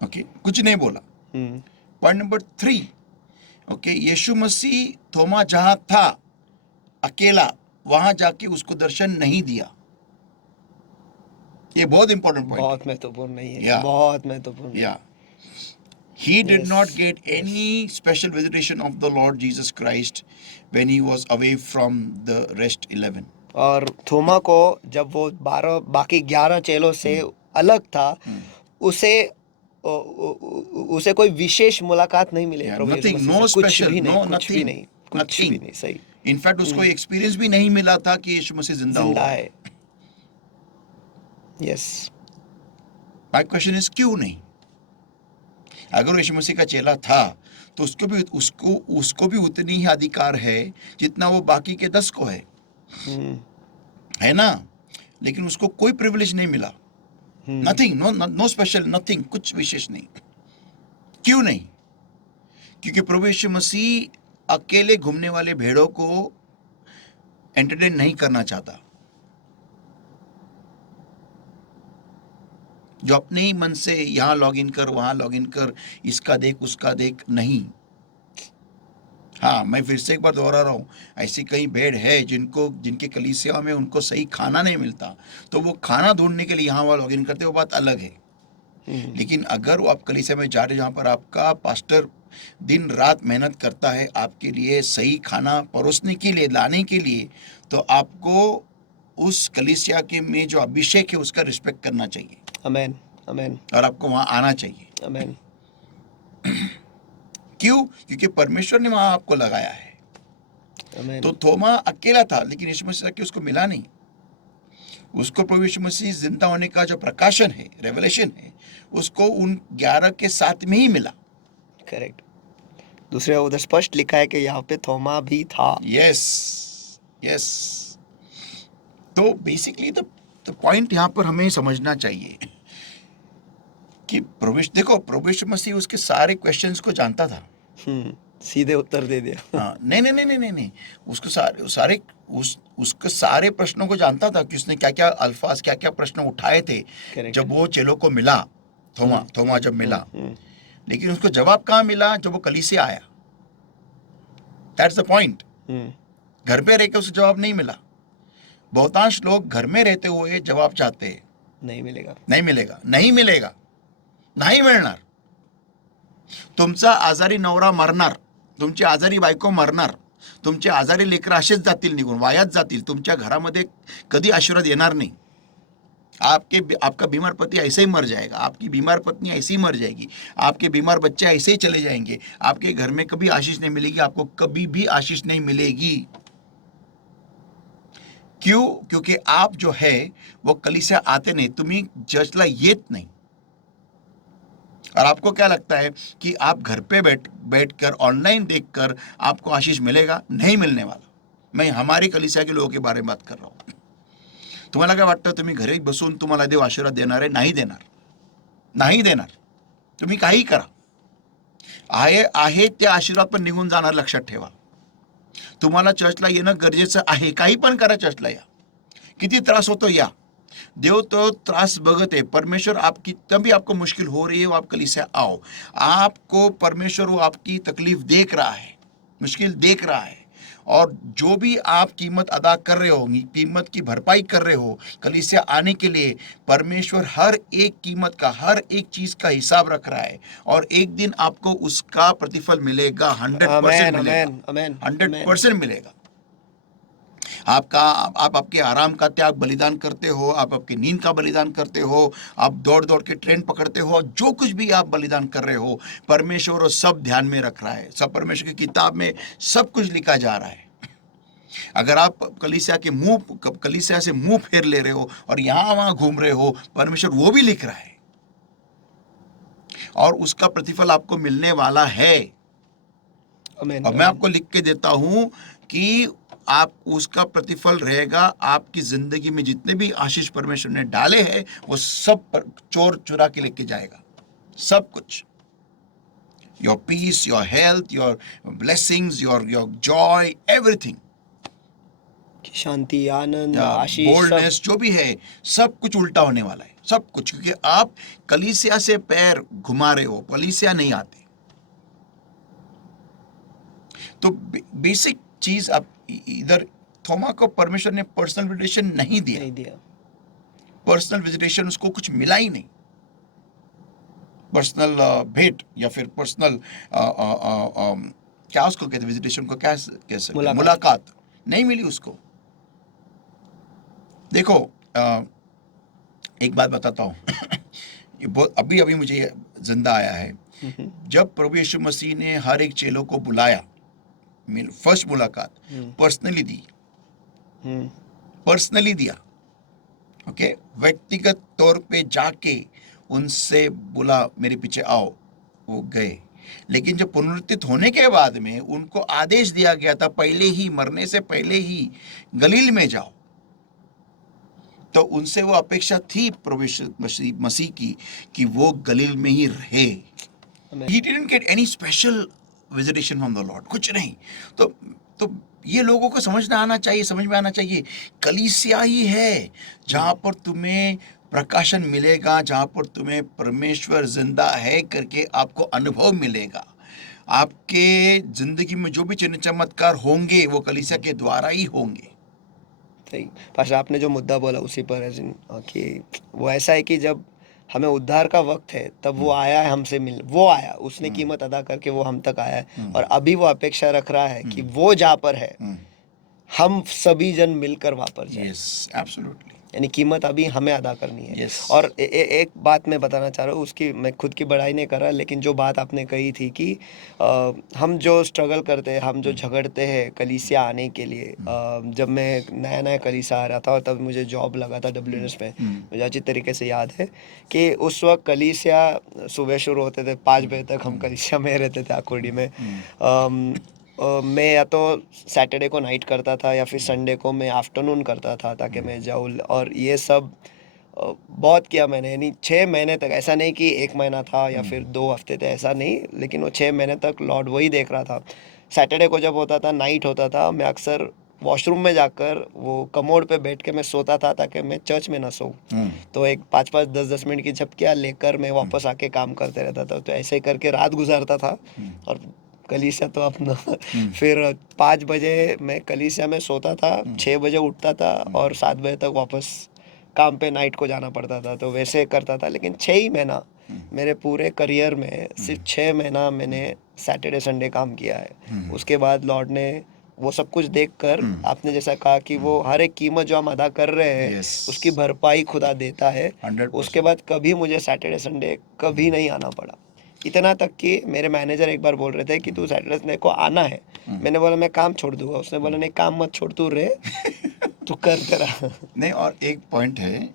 ओके, कुछ नहीं बोला। पॉइंट नंबर 3, ओके, यीशु मसीह थोमा जहां था अकेला, वहां जाके उसको दर्शन नहीं दिया। ये बहुत इंपॉर्टेंट पॉइंट। बहुत महत्वपूर्ण नहीं है। Yeah. बहुत महत्वपूर्ण। Yeah. He did Yes. not get any special visitation of the Lord Jesus Christ when he was away from the rest 11. और थोमा को जब वो 12 बाकी 11 चेलों से अलग था, उसे उसे कोई विशेष मुलाकात नहीं मिली Yeah, प्रभु यीशु nothing, मसीह no से। कुछ special, भी नहीं, no कुछ भी nothing, नहीं, कुछ भी nothing. नहीं। सही। इनफैक्ट उसको एक्सपीरियंस भी नहीं मिला था कि यीशु मसीह जिंदा जिंदा हुआ है। यस। माय क्वेश्चन इज क्यों नहीं? अगर यीशु मसीह का चेला था तो उसको भी उतनी ही अधिकार है जितना वो बाकी के 10 को है ना? लेकिन उसको कोई प्रिविलेज नहीं मिला। नथिंग, नो स्पेशल, नथिंग, कुछ विशेष नहीं। क्यों नहीं? क्योंकि प्रभु यीशु मसीह अकेले घूमने वाले भेड़ों को एंटरटेन नहीं करना चाहता, जो अपने ही मन से यहां लॉग इन कर, वहां लॉग इन कर, इसका देख उसका देख, नहीं। हाँ, मैं फिर से एक बार दोहरा रहा हूं, ऐसी कई भेड़ है जिनके कलीसिया में उनको सही खाना नहीं मिलता, तो वो खाना ढूंढने के लिए यहाँ वहां लॉग इन करते, वो बात अलग है। लेकिन अगर वो आप कलीसिया में जा रहे जहाँ पर आपका पास्टर दिन रात मेहनत करता है आपके लिए सही खाना परोसने के लिए, लाने के लिए, तो आपको उस कलीसिया के में जो अभिषेक है उसका रिस्पेक्ट करना चाहिए। आमेन, आमेन, और आपको वहां आना चाहिए। आमेन। क्यों? क्योंकि परमेश्वर ने वहां आपको लगाया है। आमेन। तो थोमा अकेला था, लेकिन यीशु मसीह के उसको मिला नहीं। उसको प्रभु यीशु मसीह जिंदा होने का जो प्रकाशन है, रेवलेशन है, उसको उन 11 के साथ में ही मिला। करेक्ट। दूसरे उधर स्पष्ट लिखा है कि यहाँ पे थोमा भी था। Yes, yes. तो बेसिकली द पॉइंट यहाँ पर हमें समझना चाहिए कि प्रभु यीशु मसीह उसके सारे क्वेश्चंस को जानता था। सीधे उत्तर दे दिया। हाँ, नहीं, उसको उसके सारे प्रश्नों को जानता था कि उसने क्या क्या अल्फाज, क्या क्या प्रश्न उठाए थे। Correct. जब वो चेलों को मिला, थोमा जब मिला, लेकिन उसको जवाब कहाँ मिला? जब वो कलीसिया आया। That's the point. घर पे रहकर उसे जवाब नहीं मिला। बहुतांश लोग घर में रहते हुए जवाब चाहते हैं, नहीं मिलेगा, नहीं मिलेगा, नहीं मिलेगा, नाही मिळणार। तुमचा आजारी नवरा मरणार, तुमची आजारी बायको मरणार, तुमचे आजारी लेकरं असेच जातील, निघून वायात जातील, तुमच्या घरामध्ये कधी आशीर्वाद येणार नाही। आपका बीमार पति ऐसे ही मर जाएगा, आपकी बीमार पत्नी ऐसे ही मर जाएगी, आपके बीमार बच्चे ऐसे ही चले जाएंगे, आपके घर में कभी आशीष नहीं मिलेगी, आपको कभी भी आशीष नहीं मिलेगी। क्यों? क्योंकि आप जो है वो कलीसिया आते नहीं, तुम्ही चर्चला येत नहीं। और आपको क्या लगता है कि आप घर पे बैठकर ऑनलाइन देखकर आपको आशीष मिलेगा? नहीं मिलने वाला। मैं हमारी कलीसिया के लोगों के बारे में बात कर रहा हूं। तुम्हाला काय वाटतं तुम्ही घरी बसून तुम्हाला देव आशीर्वाद देणार आहे? नाही देणार, नाही देणार। तुम्ही काही करा, आहे ते आशीर्वाद पण निघून जाणार, लक्षात ठेवा। तुम्हाला चर्चला येणं गरजेचं आहे, काही पण करा, चर्चला या, किती त्रास होतो या, देव तो त्रास बगत है। परमेश्वर आपकी तभी आपको मुश्किल हो रही है, वो आप कलीसिया आओ। आपको परमेश्वर वो आपकी तकलीफ देख रहा है, मुश्किल देख रहा है, और जो भी आप कीमत अदा कर रहे हो, कीमत की भरपाई कर रहे हो कलीसिया आने के लिए, परमेश्वर हर एक कीमत का, हर एक चीज का हिसाब रख रहा है, और एक दिन आपको उसका प्रतिफल मिलेगा। 100% मिलेगा, 100% मिलेगा। आप आपके आराम का त्याग बलिदान करते हो, आप आपकी नींद का बलिदान करते हो, आप दौड़ दौड़ के ट्रेन पकड़ते हो, जो कुछ भी आप बलिदान कर रहे हो, परमेश्वर वो सब ध्यान में रख रहा है। सब परमेश्वर की किताब में सब कुछ लिखा जा रहा है। अगर आप कलीसिया से मुंह फेर ले रहे हो और यहां वहां घूम रहे हो, परमेश्वर वो भी लिख रहा है, और उसका प्रतिफल आपको मिलने वाला है। और मैं आपको लिख के देता हूं कि आप उसका प्रतिफल रहेगा। आपकी जिंदगी में जितने भी आशीष परमेश्वर ने डाले हैं, वो सब चोर चुरा के लेके जाएगा, सब कुछ। Your peace, your health, your blessings, your joy, everything, शांति, आनंद, आशीष, बोल्डनेस, जो भी है, सब कुछ उल्टा होने वाला है, सब कुछ। क्योंकि आप कलीसिया से पैर घुमा रहे हो, कलीसिया नहीं आते। तो बेसिक चीज, आप इधर थोमा को परमेश्वर ने पर्सनल विजिटेशन नहीं दिया। पर्सनल विजिटेशन उसको कुछ मिला ही नहीं। पर्सनल भेंट या फिर पर्सनल क्या उसको कहते, विजिटेशन को क्या कह सकते, मुलाकात नहीं मिली उसको। देखो, एक बात बताता हूँ अभी मुझे जिंदा आया है। जब प्रभु यीशु मसीह ने हर एक चेलों को बुलाया, फर्स्ट मुलाकात पर्सनली दी, पर्सनली दिया, ओके, व्यक्तिगत तौर पे जाके उनसे बोला मेरे पीछे आओ, वो गए। लेकिन जब पुनरुत्थित होने के बाद में उनको आदेश दिया गया था, पहले ही, मरने से पहले ही गलील में जाओ, तो उनसे वो अपेक्षा थी प्रभु यीशु मसीह की कि वो गलील में ही रहे। He didn't get any special visitation from the Lord, कुछ नहीं। तो ये लोगों को समझ में आना चाहिए, कलीसिया ही है जहां पर तुम्हें प्रकाशन मिलेगा, जहां पर तुम्हें परमेश्वर जिंदा है करके आपको अनुभव मिलेगा। आपके जिंदगी में जो भी चिन्ह चमत्कार होंगे, वो कलीसिया के द्वारा ही होंगे। सही पास्टर, आपने जो मुद्दा बोला उसी पर है कि वो ऐसा है कि जब हमें उद्धार का वक्त है, तब वो आया है हमसे मिल, वो आया, उसने कीमत अदा करके वो हम तक आया है, और अभी वो अपेक्षा रख रहा है कि वो जहाँ पर है, हम सभी जन मिलकर वहाँ पर जाएं। Yes, absolutely. यानी कीमत अभी हमें अदा करनी है। Yes. और एक बात मैं बताना चाह रहा हूँ, उसकी मैं खुद की बड़ाई नहीं कर रहा, लेकिन जो बात आपने कही थी कि हम जो स्ट्रगल करते हैं, हम जो झगड़ते हैं कलीसिया आने के लिए, जब मैं नया कलीसिया आ रहा था और तब मुझे जॉब लगा था WNS में, मुझे अच्छी तरीके से याद है कि उस वक्त कलीसिया सुबह शुरू होते थे, 5 बजे तक हम कलीसिया में रहते थे आकुर्डी में। मैं या तो सैटरडे को नाइट करता था या फिर संडे को मैं आफ्टरनून करता था, ताकि मैं जाऊँ। और ये सब बहुत किया मैंने, यानी 6 महीने तक। ऐसा नहीं कि 1 महीना था या फिर 2 हफ्ते थे, ऐसा नहीं, लेकिन वो 6 महीने तक लॉर्ड वही देख रहा था। सैटरडे को जब होता था, नाइट होता था, मैं अक्सर वॉशरूम में जाकर वो कमोड पे बैठ के मैं सोता था, ताकि मैं चर्च में ना सोऊं। तो एक 5-5 10-10 मिनट की झपकियाँ लेकर मैं वापस आके काम करते रहता था। तो ऐसे करके रात गुजारता था। और कलीसिया तो अपना फिर 5 बजे मैं कलीसिया में सोता था, 6 बजे उठता था, और 7 बजे तक वापस काम पे नाइट को जाना पड़ता था। तो वैसे करता था। लेकिन 6 ही महीना मेरे पूरे करियर में, सिर्फ 6 महीना मैंने सैटरडे संडे काम किया है। उसके बाद लॉर्ड ने वो सब कुछ देखकर आपने जैसा कहा कि वो हर एक कीमत जो हम अदा कर रहे हैं Yes. उसकी भरपाई खुदा देता है। 100%. उसके बाद कभी मुझे सैटरडे संडे कभी नहीं आना पड़ा। इतना तक कि मेरे मैनेजर एक बार बोल रहे थे कि तू सैटरडे संडे को आना है। मैंने बोला मैं काम छोड़ दूंगा। उसने बोला नहीं, काम मत छोड़, तू रहे, तू कर तेरा। नहीं, और एक पॉइंट है,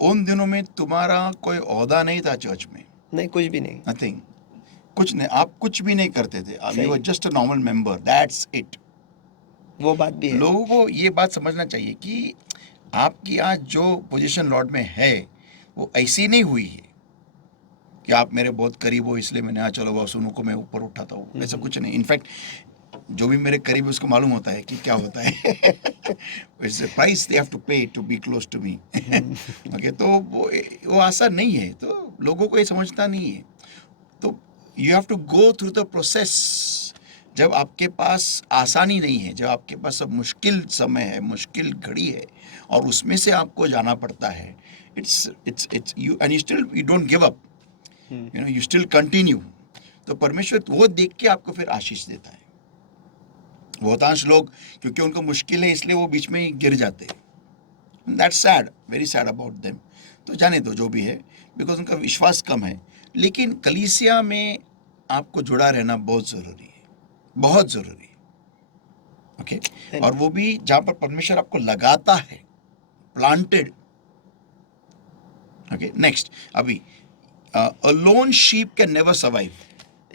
उन दिनों में तुम्हारा कोई ओहदा नहीं था चर्च में, नहीं, कुछ भी नहीं। नथिंग, कुछ नहीं, आप कुछ भी नहीं करते थे, यू सही। Were just a normal member, that's it. वो बात भी है। लोगों को ये बात समझना चाहिए कि आपकी आज जो पोजीशन लॉर्ड में है वो ऐसी नहीं हुई है कि आप मेरे बहुत करीब हो इसलिए मैंने चलो वासुनों को मैं ऊपर उठाता हूँ, ऐसा कुछ नहीं। इनफैक्ट जो भी मेरे करीब है उसको मालूम होता है कि क्या होता है। It's a price they have to pay to be close to me. Okay, तो वो आसान नहीं है, तो लोगों को ये समझता नहीं है। तो you have to go through the process. जब आपके पास आसानी नहीं है, जब आपके पास सब मुश्किल समय है, मुश्किल घड़ी है, और उसमें से आपको जाना पड़ता है, it's you and you don't give up, you still continue. तो परमेश्वर वो देख के आपको फिर आशीष देता है। बहुतांश लोग क्योंकि उनको मुश्किल है इसलिए वो बीच में ही गिर जाते हैं। That's sad, very sad about them. तो जाने दो जो भी है, बिकॉज उनका विश्वास कम है। लेकिन कलीसिया में आपको जुड़ा रहना बहुत ज़रूरी है, बहुत ज़रूरी है। ओके, और वो भी जहाँ पर परमेश्वर आपको लगाता है, प्लांटेड। ओके, नेक्स्ट, अभी a lone sheep can never survive.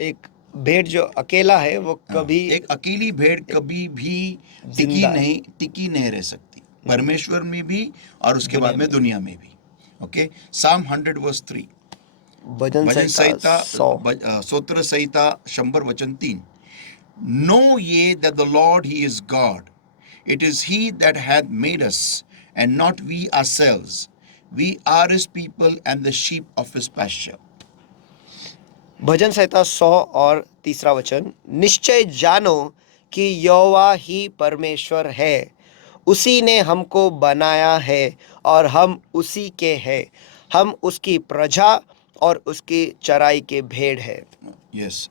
एक भेड़ जो अकेला है वो कभी एक अकेली भेड़ कभी भी जिंदा टिकी नहीं रह सकती, परमेश्वर में भी और उसके दुनिया बाद में में। दुनिया में भी। ओके, साम 100 वर्स 3, भजन भजन संहिता संहिता 100। स्तोत्र संहिता 100 वचन 3। Know ye that the Lord he is God, it is he that hath made us and not we ourselves, we are his people and the sheep of his pasture. भजन संहिता 100 और 3रा वचन, निश्चय जानो कि यहोवा ही परमेश्वर है, उसी ने हमको बनाया है और हम उसी के हैं, हम उसकी प्रजा और उसकी चराई के भेड़ है। यस,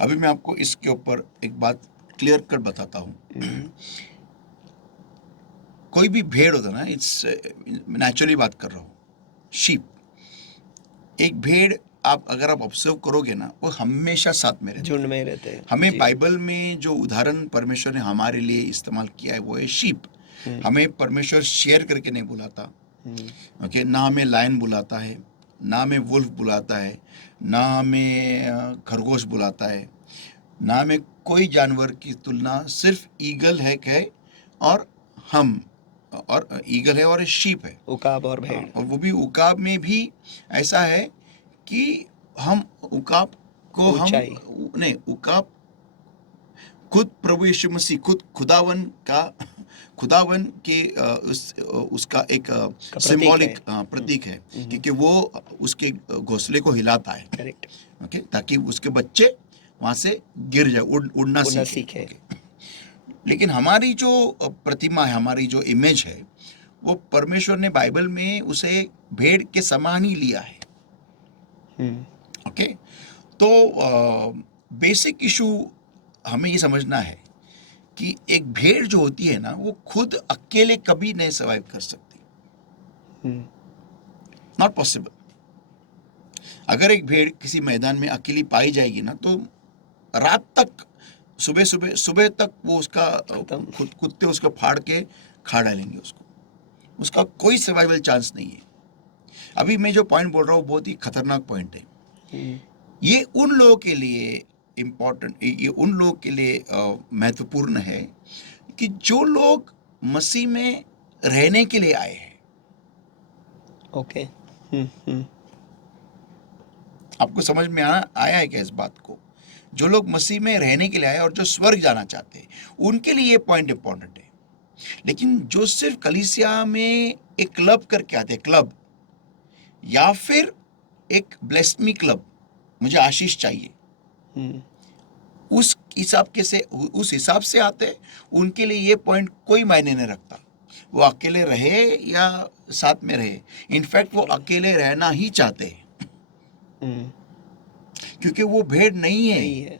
अभी मैं आपको इसके ऊपर एक बात क्लियर कर बताता हूँ। कोई भी भेड़ होता है ना, इट्स नेचुरली बात कर रहा हूँ, शीप। एक भेड़ आप अगर आप ऑब्जर्व करोगे ना, वो हमेशा साथ में रहते झुंड हैं। में रहते हैं। हमें जी। बाइबल में जो उदाहरण परमेश्वर ने हमारे लिए इस्तेमाल किया है वो है शीप। हमें परमेश्वर शेयर करके नहीं बुलाता। ओके, ना हमें लायन बुलाता है, ना हमें वुल्फ बुलाता है, ना हमें खरगोश बुलाता है, ना हमें कोई जानवर की तुलना, सिर्फ ईगल है कहे, और हम, और ईगल है और शीप है। उकाब और भेड़। और वो भी उकाब में भी ऐसा है कि हम उकाब को हम ऊंचाई। नहीं, उकाब खुद प्रभु यीशु मसीह, खुद खुदावन के उसका एक प्रतीक सिंबॉलिक है। प्रतीक है, क्योंकि वो उसके घोंसले को हिलाता है। करेक्ट। ओके, ताकि उसके बच्चे वहां से गिर जाए, उड़ना उड़ना सीखे। सीखे। ओके। लेकिन हमारी जो प्रतिमा है, हमारी जो इमेज है, वो परमेश्वर ने बाइबल में उसे भेड़ के समान ही लिया है। ओके, तो बेसिक इशू हमें ये समझना है कि एक भेड़ जो होती है ना, वो खुद अकेले कभी नहीं सर्वाइव कर सकती, नॉट पॉसिबल। अगर एक भेड़ किसी मैदान में अकेली पाई जाएगी ना, तो रात तक, सुबह तक वो उसका कुत्ते उसको फाड़ के खा डालेंगे उसको, उसका कोई सर्वाइवल चांस नहीं है। अभी मैं जो पॉइंट बोल रहा हूँ बहुत ही खतरनाक पॉइंट है। ये उन लोगों के लिए इम्पोर्टेंट, ये उन लोगों के लिए महत्वपूर्ण है कि जो लोग मसीह में रहने के लिए आए हैं। ओके। आपको समझ में आया है क्या इस बात को? जो लोग मसीह में रहने के लिए आए और जो स्वर्ग जाना चाहते हैं, उनके लिए ये पॉइंट इंपॉर्टेंट है। लेकिन जो सिर्फ कलीसिया में एक क्लब करके आते हैं, क्लब, या फिर एक ब्लेस मी क्लब, मुझे आशीष चाहिए, उस हिसाब से आते, उनके लिए ये पॉइंट कोई मायने नहीं रखता। वो अकेले रहे या साथ में रहे, इनफैक्ट वो अकेले रहना ही चाहते हैं, क्योंकि वो भेड़ नहीं है।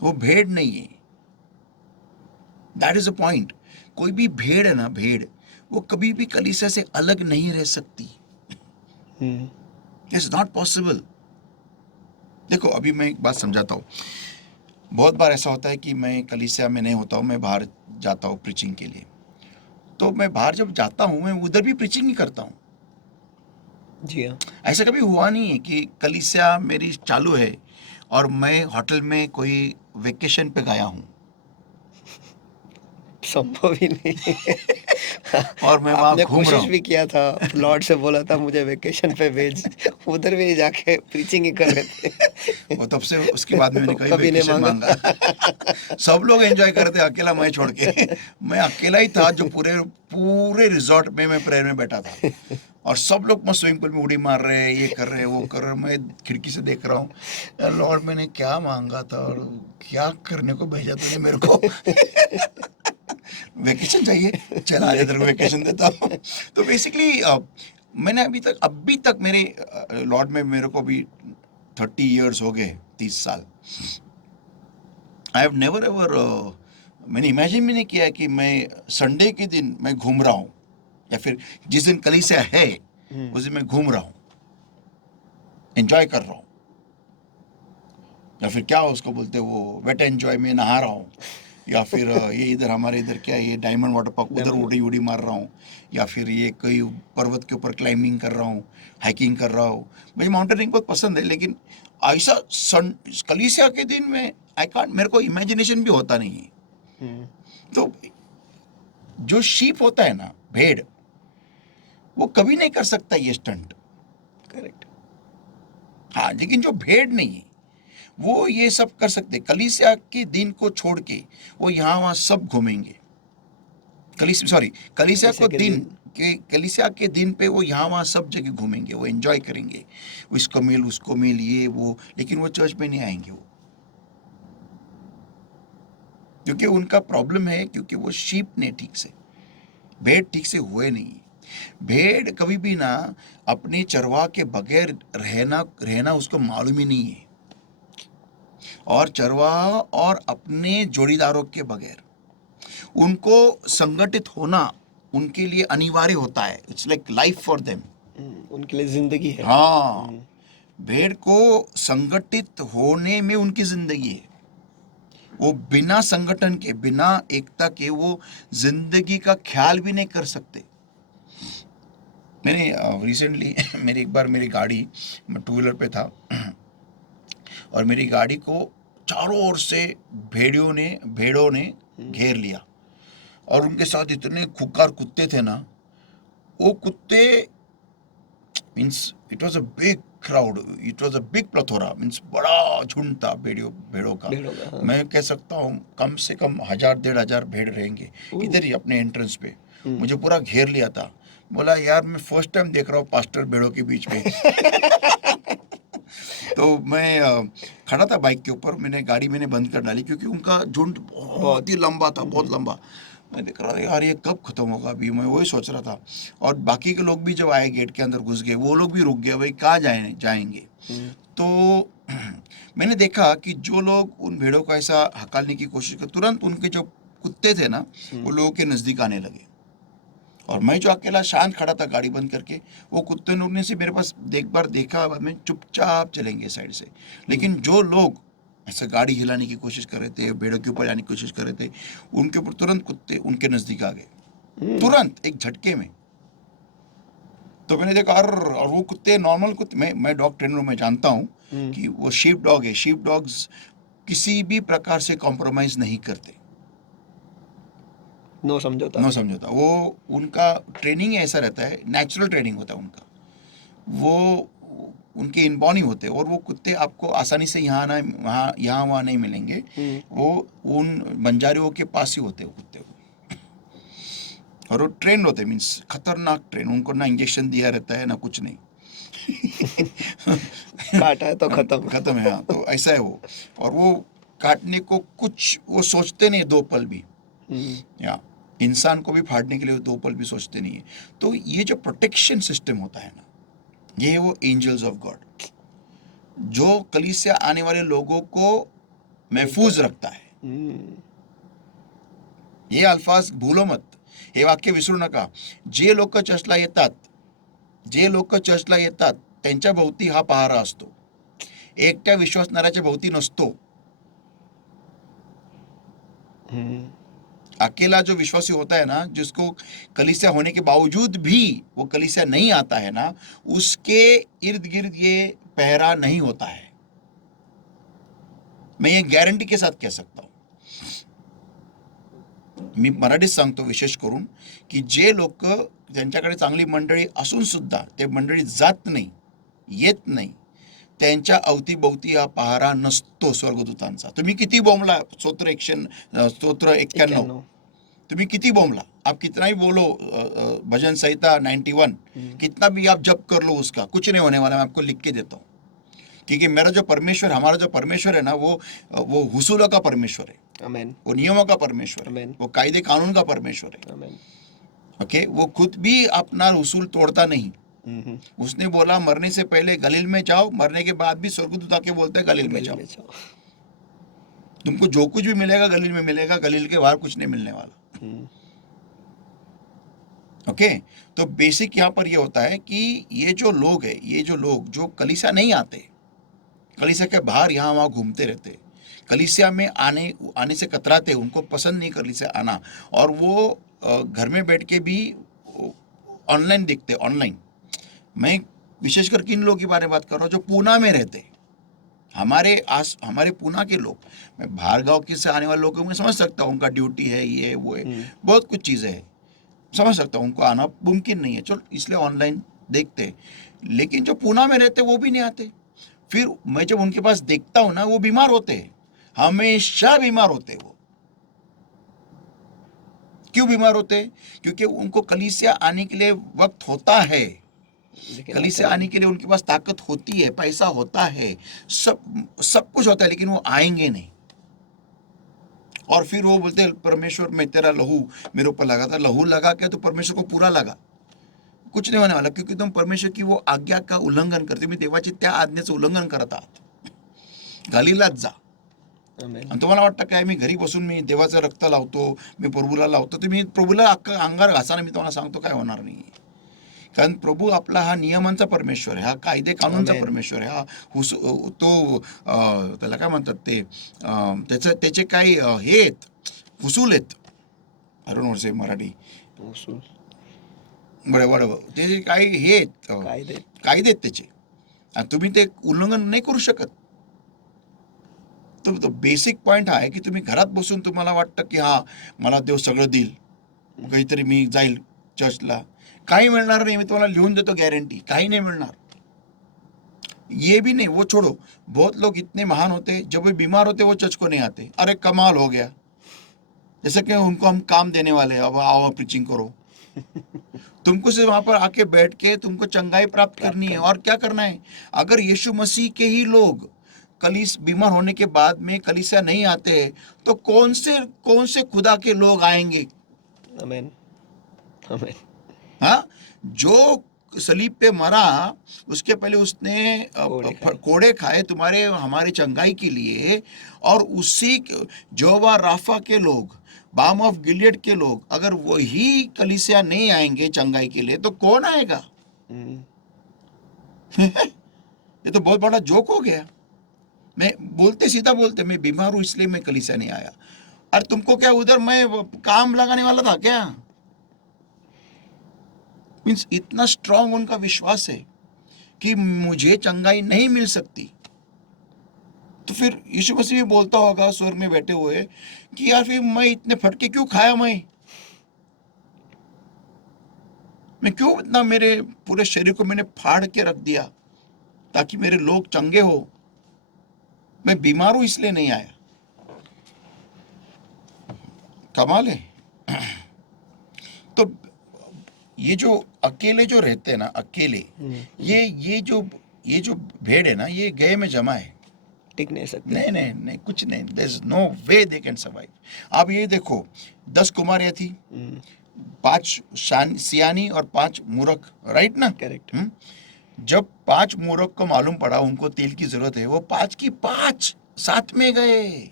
वो भेड़ नहीं है। That is a point. कोई भी भेड़ है ना, भेड़ वो कभी भी कलीसिया से अलग नहीं रह सकती। It's not possible. देखो अभी मैं एक बात समझाता हूँ। बहुत बार ऐसा होता है कि मैं कलीसिया में नहीं होता हूँ, मैं बाहर जाता हूँ प्रीचिंग के लिए। तो मैं बाहर जब जाता हूँ मैं उधर भी प्रीचिंग ही करता हूँ। जी हाँ, ऐसा कभी हुआ नहीं है कि कलीसिया मेरी चालू है और मैं होटल में कोई वेकेशन पे गया हूँ संभव ही नहीं है। और मैं वहाँ आपने घूम रहा कोशिश हूँ। भी किया था, लॉर्ड से बोला था मुझे वेकेशन पे भेज, उधर भी जाके प्रीचिंग ही कर रहे थे। वो तब से उसके बाद में मैंने कभी कभी नहीं वेकेशन मांगा। मांगा। सब लोग एंजॉय कर रहे थे, अकेला मैं छोड़ के। मैं अकेला ही था जो पूरे पूरे रिजॉर्ट में मैं प्रेयर में बैठा था। और सब लोग मस्त स्विमिंग पूल में उड़ी मार रहे हैं, ये कर रहे हैं, वो कर रहे हैं। मैं खिड़की से देख रहा हूँ, यार लॉर्ड मैंने क्या मांगा था और क्या करने को भेजा तूने मेरे को। वेकेशन चाहिए, चल आ जा, तेरे को वेकेशन देता हूँ। तो बेसिकली मैंने अभी तक मेरे लॉर्ड में मेरे को भी 30 ईयर्स हो गए, 30 साल। आई हैव नेवर एवर, मैंने इमेजिन भी नहीं किया कि मैं संडे के दिन मैं घूम रहा हूँ, या फिर जिस दिन कलीसिया है उस दिन मैं घूम रहा हूँ, एंजॉय कर रहा हूँ, या फिर क्या उसको बोलते हैं वो वेट एंजॉय में नहा रहा हूँ, या फिर ये इधर हमारे इधर क्या है, ये डायमंड वाटर पार्क उधर डायमंड उड़ी उड़ी मार रहा हूँ, या फिर ये कोई पर्वत के ऊपर क्लाइंबिंग कर रहा हूँ, हाइकिंग कर रहा हूँ। मुझे माउंटेनिंग बहुत पसंद है, लेकिन ऐसा कलीसिया के दिन में आई कांट, मेरे को इमेजिनेशन भी होता नहीं है। तो जो शीप होता है ना, भेड़, वो कभी नहीं कर सकता ये स्टंट। करेक्ट। हाँ, लेकिन जो भेड़ नहीं है वो ये सब कर सकते। कलीसिया के दिन को छोड़ के वो यहाँ वहाँ सब घूमेंगे। कलीसिया कलीसिया को के दिन दिन के कलीसिया के दिन पे वो यहाँ वहाँ सब जगह घूमेंगे, वो एंजॉय करेंगे, वो इसको मिल उसको मिल ये वो, लेकिन वो चर्च में नहीं आएंगे वो, क्योंकि उनका प्रॉब्लम है, क्योंकि वो शीप ने ठीक से, भेड़ ठीक से हुए नहीं। भेड़ कभी भी ना अपने चरवाह के बगैर रहना रहना उसको मालूम ही नहीं है, और चरवाह और अपने जोड़ीदारों के बगैर उनको संगठित होना उनके लिए अनिवार्य होता है। It's like life for them. उनके लिए जिंदगी है। हाँ, भेड़ को संगठित होने में उनकी जिंदगी है। वो बिना संगठन के, बिना एकता के वो जिंदगी का ख्याल भी नहीं कर सकते। मैंने रिसेंटली मेरी एक बार मेरी गाड़ी, मैं टू व्हीलर पे था और मेरी गाड़ी को चारों ओर से भेड़ों ने घेर लिया, और उनके साथ इतने खुकार कुत्ते थे ना। वो कुत्ते means it was a big crowd, it was a big प्लथोरा, means बड़ा झुंड था भेड़ों का। भेड़ों का, हाँ। मैं कह सकता हूँ कम से कम 1000-1500 भेड़ रहेंगे इधर ही अपने एंट्रेंस पे। मुझे पूरा घेर लिया था। बोला यार मैं फर्स्ट टाइम देख रहा हूँ पास्टर भेड़ों के बीच में। तो मैं खड़ा था बाइक के ऊपर, मैंने बंद कर डाली, क्योंकि उनका झुंड बहुत ही लंबा था, बहुत लंबा। मैं देख रहा था यार ये कब खत्म होगा, अभी मैं वही सोच रहा था। और बाकी के लोग भी जब आए गेट के अंदर घुस गए, वो लोग भी रुक गए, भाई कहाँ जाएंगे। तो मैंने देखा कि जो लोग उन भेड़ों को ऐसा हकालने की कोशिश कर, तुरंत उनके जो कुत्ते थे ना वो लोगों के नज़दीक आने लगे। और मैं जो अकेला शांत खड़ा था गाड़ी बंद करके, वो कुत्ते लोग ने से मेरे पास एक बार देखा, बाद में चुपचाप चलेंगे साइड से। लेकिन जो लोग ऐसे गाड़ी हिलाने की कोशिश कर रहे थे, भेड़ों के ऊपर जाने की कोशिश कर रहे थे, उनके ऊपर तुरंत कुत्ते उनके नज़दीक आ गए, तुरंत एक झटके में। तो मैंने देखा और वो कुत्ते नॉर्मल कुत्ते, मैं डॉग ट्रेनर हूं, मैं जानता हूँ कि वो शीप डॉग है। शीप डॉग्स किसी भी प्रकार से कॉम्प्रोमाइज़ नहीं करते, नो समझौता। नो समझौता। वो उनका ट्रेनिंग ऐसा रहता है, नेचुरल ट्रेनिंग होता है उनका। वो उनके इनबॉर्न ही होते हैं, और वो कुत्ते आपको आसानी से यहाँ वहाँ नहीं मिलेंगे। वो उन बंजारियों के पास ही होते हैं वो कुत्ते, और वो ट्रेन होते, मीन्स खतरनाक ट्रेन। उनको ना इंजेक्शन दिया रहता है ना कुछ नहीं। काटा है तो खत्म। खत्म है, हाँ। तो ऐसा है वो। और वो काटने को कुछ वो सोचते नहीं दो पल भी, या इंसान को भी फाड़ने के लिए दो पल भी सोचते नहीं है। तो ये जो प्रोटेक्शन सिस्टम होता है ना, ये है वो एंजल्स ऑफ गॉड, जो कलीसिया आने वाले लोगों को महफूज रखता है. हे अल्फाज भूलो मत. हे वाक्य विसरू नका. जे लोक चर्चला येतात त्यांच्या भोवती हा पहारा असतो. एकट्या विश्वासणाऱ्याच्या भोवती नसतो. अकेला जो विश्वासी होता है ना, जिसको कलीसिया होने के बावजूद भी वो कलीसिया नहीं आता है ना, उसके इर्द गिर्द ये पहरा नहीं होता है. मैं ये गॅरंटी के साथ कह सकता हूं. मी मराठीत सांगतो विशेष करून की जे लोक ज्यांच्याकडे चांगली मंडळी असून सुद्धा ते मंडळी जात नाही, येत नाही, त्यांच्या अवतीभोवती हा पहारा नसतो स्वर्गदूतांचा. तुम्ही किती बोंबला, स्तोत्र 91, तुम्ही किती बोंबला, आप कितना ही बोलो भजन संहिता 91, कितना भी आप जप कर लो उसका कुछ नहीं होने वाला. मैं आपको लिख के देता हूँ. क्योंकि मेरा जो परमेश्वर, हमारा जो परमेश्वर है ना, वो हुसूलों का परमेश्वर है. आमीन. वो नियमों का परमेश्वर है. आमीन. वो कायदे कानून का परमेश्वर है. आमीन. ओके, वो खुद भी अपना हुसूल तोड़ता नहीं. उसने बोला मरने से पहले गलील में जाओ, मरने के बाद भी स्वर्गदूत आके बोलते हैं गलील में जाओ. तुमको जो कुछ भी मिलेगा गलील में मिलेगा, गलील के बाहर कुछ नहीं मिलने वाला. ओके, तो बेसिक यहाँ पर ये होता है कि ये जो लोग जो कलीसिया नहीं आते, कलीसिया के बाहर यहाँ वहाँ घूमते रहते, कलीसिया में आने से कतराते, उनको पसंद नहीं कलीसिया आना, और वो घर में बैठ के भी ऑनलाइन देखते. ऑनलाइन मैं विशेषकर किन लोगों के बारे में बात कर रहा हूँ, जो पूना में रहते, हमारे पूना के लोग. मैं बाहर गाँव के से आने वाले लोगों को मैं समझ सकता हूँ, उनका ड्यूटी है, ये वो है, बहुत कुछ चीज़ें हैं, समझ सकता हूँ, उनको आना मुमकिन नहीं है, चलो इसलिए ऑनलाइन देखते. लेकिन जो पूना में रहते वो भी नहीं आते. फिर मैं जब उनके पास देखता हूँ ना, वो बीमार होते हैं, हमेशा बीमार होते. वो क्यों बीमार होते? क्योंकि उनको कलीसिया आने के लिए वक्त होता है, कलीसिया आने के लिए उनके पास ताकत होती है, पैसा होता है, सब कुछ होता है, लेकिन वो आएंगे नहीं. और फिर वो बोलते परमेश्वर में तेरा लहू मेरे ऊपर लगा था. लहू लगा के तो परमेश्वर को पूरा लगा, कुछ नहीं होने वाला, क्योंकि तुम परमेश्वर की वो आज्ञा का उल्लंघन करते. मी देवाची त्या आज्ञेचं उल्लंघन करत आहात. गलीलाच जा. आणि तुम्हाला वाटतं काय मी घरी बसून मी देवाचं रक्त लावतो, मी प्रभूला लावतो, तुम्ही प्रभूला अंगार घासाना, मी तुम्हाला सांगतो काय होणार नाही. कारण प्रभू आपला हा नियमांचा परमेश्वर आहे, हा कायदे कानूनचा परमेश्वर आहे, हा तो त्याला काय म्हणतात ते, त्याचे काही हे आहेत, हुसूल आहेत, आय डोंट नो से मराठी, बरोबर, ते काही हे आहेत, कायदे आहेत त्याचे, आणि तुम्ही ते उल्लंघन नाही करू शकत. तो बेसिक पॉईंट हा आहे की तुम्ही घरात बसून तुम्हाला वाटतं की हा मला देव सगळं देईल, काहीतरी मी जाईल चर्चला, काही मिळणार नाही. मी तुम्हाला लिहून देतो गॅरंटी, काही नहीं मिलणार. ये भी नहीं, वो छोड़ो. बहुत लोग इतने महान होते, जब वो बीमार होते वो चर्च को नहीं आते. अरे कमाल हो गया, जैसे कि उनको हम काम देने वाले हैं, अब आओ प्रीचिंग करो. तुमको सिर्फ वहां पर आके बैठ के तुमको चंगाई प्राप्त करनी है, और क्या करना है. अगर यीशु मसीह के ही लोग बीमार होने के बाद में कलीसिया नहीं आते हैं, तो कौन से खुदा के लोग आएंगे. आमीन. आमीन. हाँ, जो सलीब पे मरा, उसके पहले उसने कोड़े खाए तुम्हारे हमारे चंगाई के लिए, और उसी जोवा राफा के लोग, बाम ऑफ गिलियड के लोग, अगर वही कलीसिया नहीं आएंगे चंगाई के लिए, तो कौन आएगा. ये तो बहुत बड़ा जोक हो गया. मैं सीधा बोलते मैं बीमार हूं इसलिए मैं कलीसिया नहीं आया. और तुमको क्या उधर मैं काम लगाने वाला था क्या. मीन्स इतना स्ट्रांग उनका विश्वास है कि मुझे चंगाई नहीं मिल सकती. तो फिर यीशु मसीह भी बोलता होगा स्वर्ग में बैठे हुए कि यार फिर मैं इतने फटके क्यों खाया, मैं क्यों इतना, मेरे पूरे शरीर को मैंने फाड़ के रख दिया ताकि मेरे लोग चंगे हो. मैं बीमार हूं इसलिए नहीं आया. कमाल है. तो ये जो अकेले जो रहते हैं ना, अकेले, ये जो भेड़ है ना, ये गए में जमा है, टिक नहीं सकते. नहीं कुछ नहीं. There is no way they can survive. अब ये देखो, 10 कुमारियां थी, 5 सियानी और 5 मूर्ख, राइट ना. करेक्ट. जब 5 मूर्ख को मालूम पड़ा उनको तेल की जरूरत है, वो 5 की 5 साथ में गए.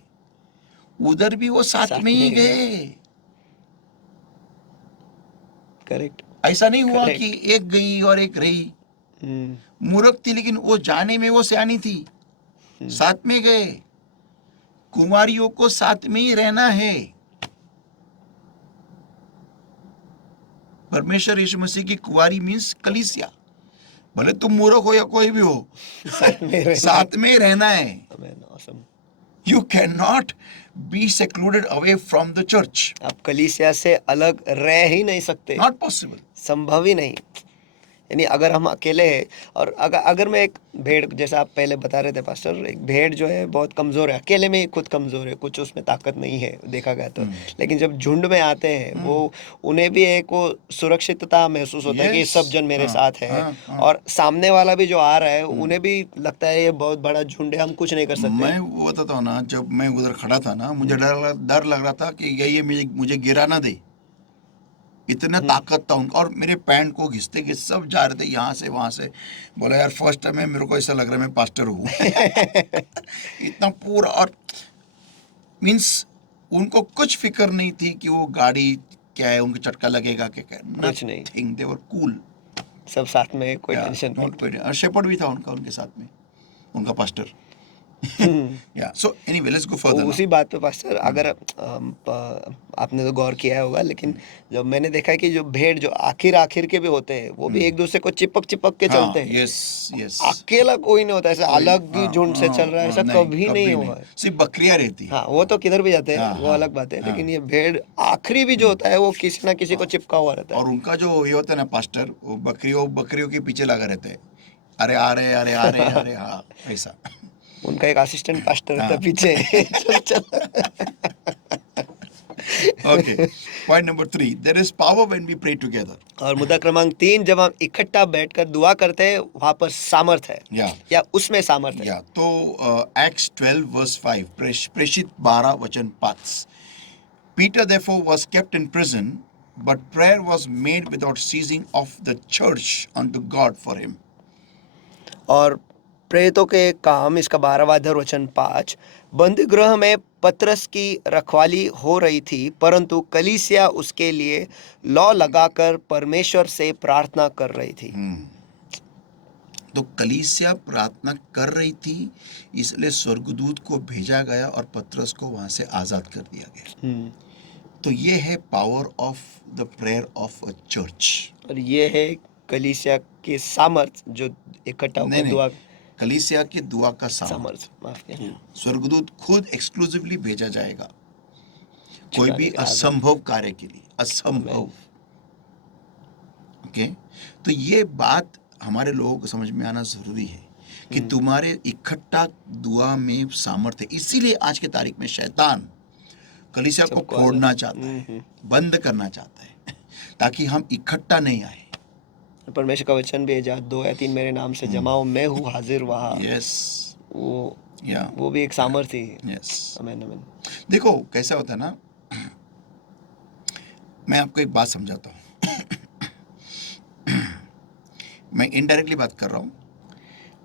उधर भी वो साथ में ही गए। करेक्ट। ऐसा नहीं हुआ Correct. कि एक गई और एक रही। मूर्ख थी लेकिन वो जाने में वो सियानी थी, साथ में गए। कुमारियों को साथ में ही रहना है। परमेश्वर यीशु मसीह की कुंवारी मीन्स कलीसिया। भले तुम मूर्ख हो या कोई भी हो, साथ में रहना साथ में रहना है। Amen. Awesome. You can not be secluded away from the church, आप कलीसिया से अलग रह ही नहीं सकते, नॉट पॉसिबल। संभव ही नहीं। यानी अगर हम अकेले हैं, और अगर मैं एक भेड़, जैसा आप पहले बता रहे थे पास्टर, एक भेड़ जो है बहुत कमज़ोर है, अकेले में ही खुद कमज़ोर है, कुछ उसमें ताकत नहीं है देखा गया तो। लेकिन जब झुंड में आते हैं वो, उन्हें भी एक वो सुरक्षितता महसूस होता है कि Yes. सब जन मेरे साथ है। हाँ। और सामने वाला भी जो आ रहा है उन्हें भी लगता है ये बहुत बड़ा झुंड है, हम कुछ नहीं कर सकते। मैं वो बताता हूँ ना, जब मैं उधर खड़ा था ना, मुझे डर लग रहा था कि ये मुझे गिरा ना दे। इतना ताकत था उनका, और मेरे पैंट को घिसते घिस सब जा रहे थे यहाँ से वहाँ से। बोला यार फर्स्ट टाइम है, मेरे को ऐसा लग रहा है मैं पास्टर हूँ। इतना पूरा, और मीन्स उनको कुछ फिक्र नहीं थी कि वो गाड़ी क्या है, उनको झटका लगेगा कि क्या। कुछ नहीं, नथिंग, दे वर कूल। सब साथ में है, कोई टेंशन नहीं। नॉट कोई, और शेपर्ड भी था उनका उनके साथ में, उनका पास्टर। हम्म। या सो एनीवे, लेट्स गो तो फर्दर उसी नाउ। बात पे पास्टर, अगर आपने तो गौर किया होगा, लेकिन जब मैंने देखा है कि जो भेड़ जो आखिर आखिर के भी होते हैं, वो भी एक दूसरे को चिपक चिपक के चलते हाँ, हैं। Yes yes. अकेला कोई नहीं होता, ऐसे अलग ही हाँ, झुंड से चल रहा है, ऐसा नहीं, कभी नहीं हुआ नहीं। है। सिर्फ बकरियां रहती है। हाँ, वो तो किधर भी जाते हैं, हाँ, वो हाँ, अलग बात है, हाँ। लेकिन ये भेड़ आखिरी भी जो होता है वो किसी ना किसी को चिपका हुआ रहता है। और उनका जो ये होता है ना पास्टर, वो बकरियों के पीछे लगा रहते हैं। अरे आ रहे, अरे आ रहे, अरे हाँ, ऐसा। उनका एक असिस्टेंट पास्टर रहता है हाँ। पीछे। चल चल। Okay, point number 3, there is power when we pray together. और मुद्दा क्रमांक 3, जब हम इकट्ठा बैठकर दुआ करते हैं, वहां पर सामर्थ है, या या उसमें सामर्थ है। या तो एक्ट्स 12 वर्स 5, प्रेषित 12 वचन 5। Peter therefore was kept in prison, but prayer was made without ceasing of the church unto God for him. और प्रेरितों के काम, इसका 12वां अध्याय वचन 5, बंदी गृह में पतरस की रखवाली हो रही थी, परंतु कलीसिया उसके लिए लौ लगाकर परमेश्वर से प्रार्थना कर रही थी। तो कलीसिया प्रार्थना कर रही थी, इसलिए स्वर्गदूत को भेजा गया और पतरस को वहां से आजाद कर दिया गया। तो ये है power of the prayer of a church. और ये है कलीसिया की सामर्थ, जो इकट्ठा होकर नहीं, दुआ, कलीसिया की दुआ का सामर्थ, माफ किया, स्वर्गदूत खुद एक्सक्लूसिवली भेजा जाएगा, कोई छुड़ाने भी के लिए, आजाद। असंभव कार्य के लिए, असंभव। Amen. ओके, तो ये बात हमारे लोगों को समझ में आना जरूरी है कि तुम्हारे इकट्ठा दुआ में सामर्थ्य है। इसीलिए आज की तारीख में शैतान कलीसिया को सबको फोड़ना आजाद। चाहता है, बंद करना चाहता है, ताकि हम इकट्ठा नहीं आए। परमेश्वर का वचन भी है, जहाँ 2 या 3 मेरे नाम से जमाओ, मैं हूँ हाजिर वहाँ। यस, या वो भी एक सामर्थ्य है। यस। आमीन, आमीन। देखो कैसा होता है ना, मैं आपको एक बात समझाता हूँ। मैं इनडायरेक्टली बात कर रहा हूँ।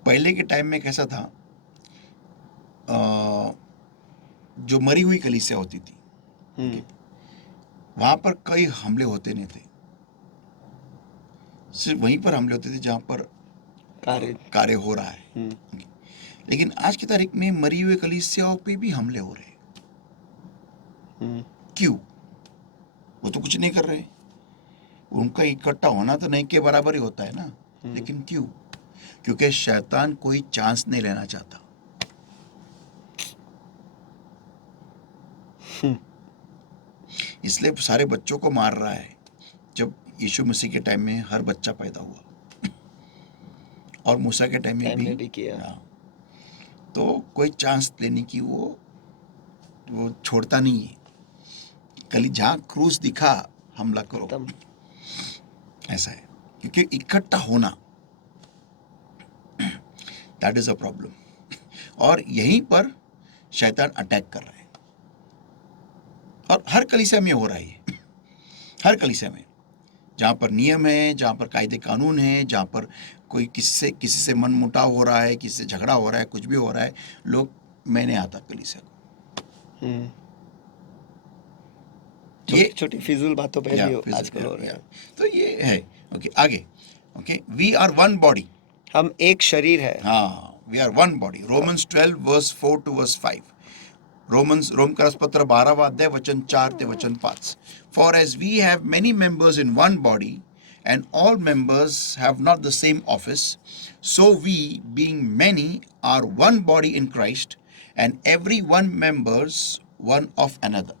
पहले के टाइम में कैसा था, जो मरी हुई कलीसिया होती थी, वहां पर कई हमले होते नहीं थे। सिर्फ वहीं पर हमले होते थे जहां पर कार्य हो रहा है। लेकिन आज की तारीख में मरी हुई कलीसियाओं पे भी हमले हो रहे हैं। क्यों? वो तो कुछ नहीं कर रहे, उनका इकट्ठा होना तो नहीं के बराबर ही होता है ना। लेकिन क्यों? क्योंकि शैतान कोई चांस नहीं लेना चाहता। इसलिए सारे बच्चों को मार रहा है। जब यीशु मसीह के टाइम में हर बच्चा पैदा हुआ, और मूसा के टाइम में भी किया। तो कोई चांस लेने की वो छोड़ता नहीं है। कल जहाँ क्रूस दिखा, हमला करो, ऐसा है। क्योंकि इकट्ठा होना, दैट इज अ प्रॉब्लम। और यहीं पर शैतान अटैक कर रहा है, और हर कलीसिया में हो रहा है। हर कलीसिया में, जहाँ पर नियम है, जहाँ पर कायदे कानून है, जहाँ पर कोई किसी से मन मुटाव हो रहा है, किसी से झगड़ा हो रहा है, कुछ भी हो रहा है, लोग मैं नहीं आता कलीसिया को। छोटी छोटी फिजूल बातों पे या भी आजकल हो रहे हैं। तो ये है। ओके, आगे। Okay, we are one body. हम एक शरीर है। हाँ, we are one body. Romans 12 verse 4 to verse 5। रोम का पत्र 12वां अध्याय वचन 4 ते वचन 5। For as we have many members in one body and all members have not the same office, so we, being many, are one body in Christ, and every one members one of another.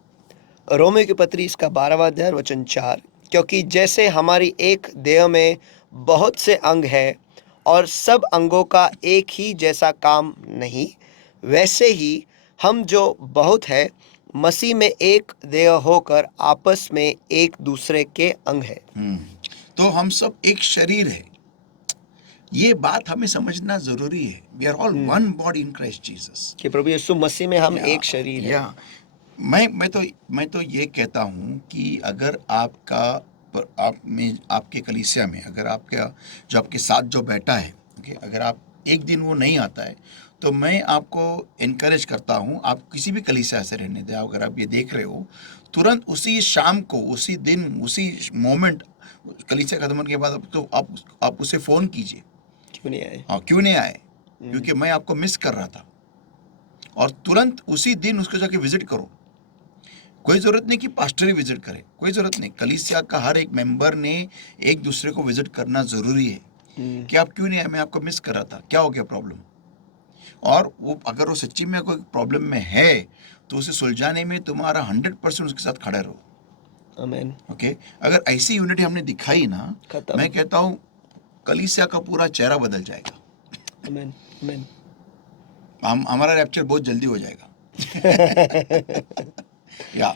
Romeo की पत्री इसका 12वां अध्याय वचन 4, क्योंकि जैसे हमारी एक देह में बहुत से अंग है और सब अंगों का एक ही जैसा काम नहीं, वैसे ही हम जो बहुत है मसीह में एक देह होकर आपस में एक दूसरे के अंग है। तो हम सब एक शरीर है। ये बात हमें समझना जरूरी है। We are all one body in Christ Jesus. कि प्रभु यीशु मसीह में हम एक शरीर है। या मैं तो ये कहता हूँ कि अगर आपके कलीसिया में अगर आपके साथ जो बैठा है, ओके, अगर आप एक दिन वो नहीं आता है, तो मैं आपको इनकरेज करता हूँ, आप किसी भी कलीसिया से रहने दें। अगर आप ये देख रहे हो, तुरंत उसी शाम को, उसी दिन, उसी मोमेंट, कलीसिया खत्म होने के बाद तो आप उसे फ़ोन कीजिए। क्यों नहीं आए? हाँ, क्यों नहीं आए? क्योंकि मैं आपको मिस कर रहा था। और तुरंत उसी दिन उसको जाके विजिट करो। कोई ज़रूरत नहीं कि पास्टर ही विजिट करे, कोई ज़रूरत नहीं। कलीसिया का हर एक मेंबर ने एक दूसरे को विजिट करना ज़रूरी है। कि आप क्यों नहीं आए? मैं आपको मिस कर रहा था, क्या हो गया प्रॉब्लम? और वो अगर वो सच्ची में कोई प्रॉब्लम में है तो उसे सुलझाने में तुम्हारा 100% उसके साथ खड़े रहो। आमीन। ओके, अगर ऐसी यूनिटी हमने दिखाई ना, मैं कहता हूँ कलीसिया का पूरा चेहरा बदल जाएगा। आमीन, आमीन। हमारा रैप्चर बहुत जल्दी हो जाएगा। या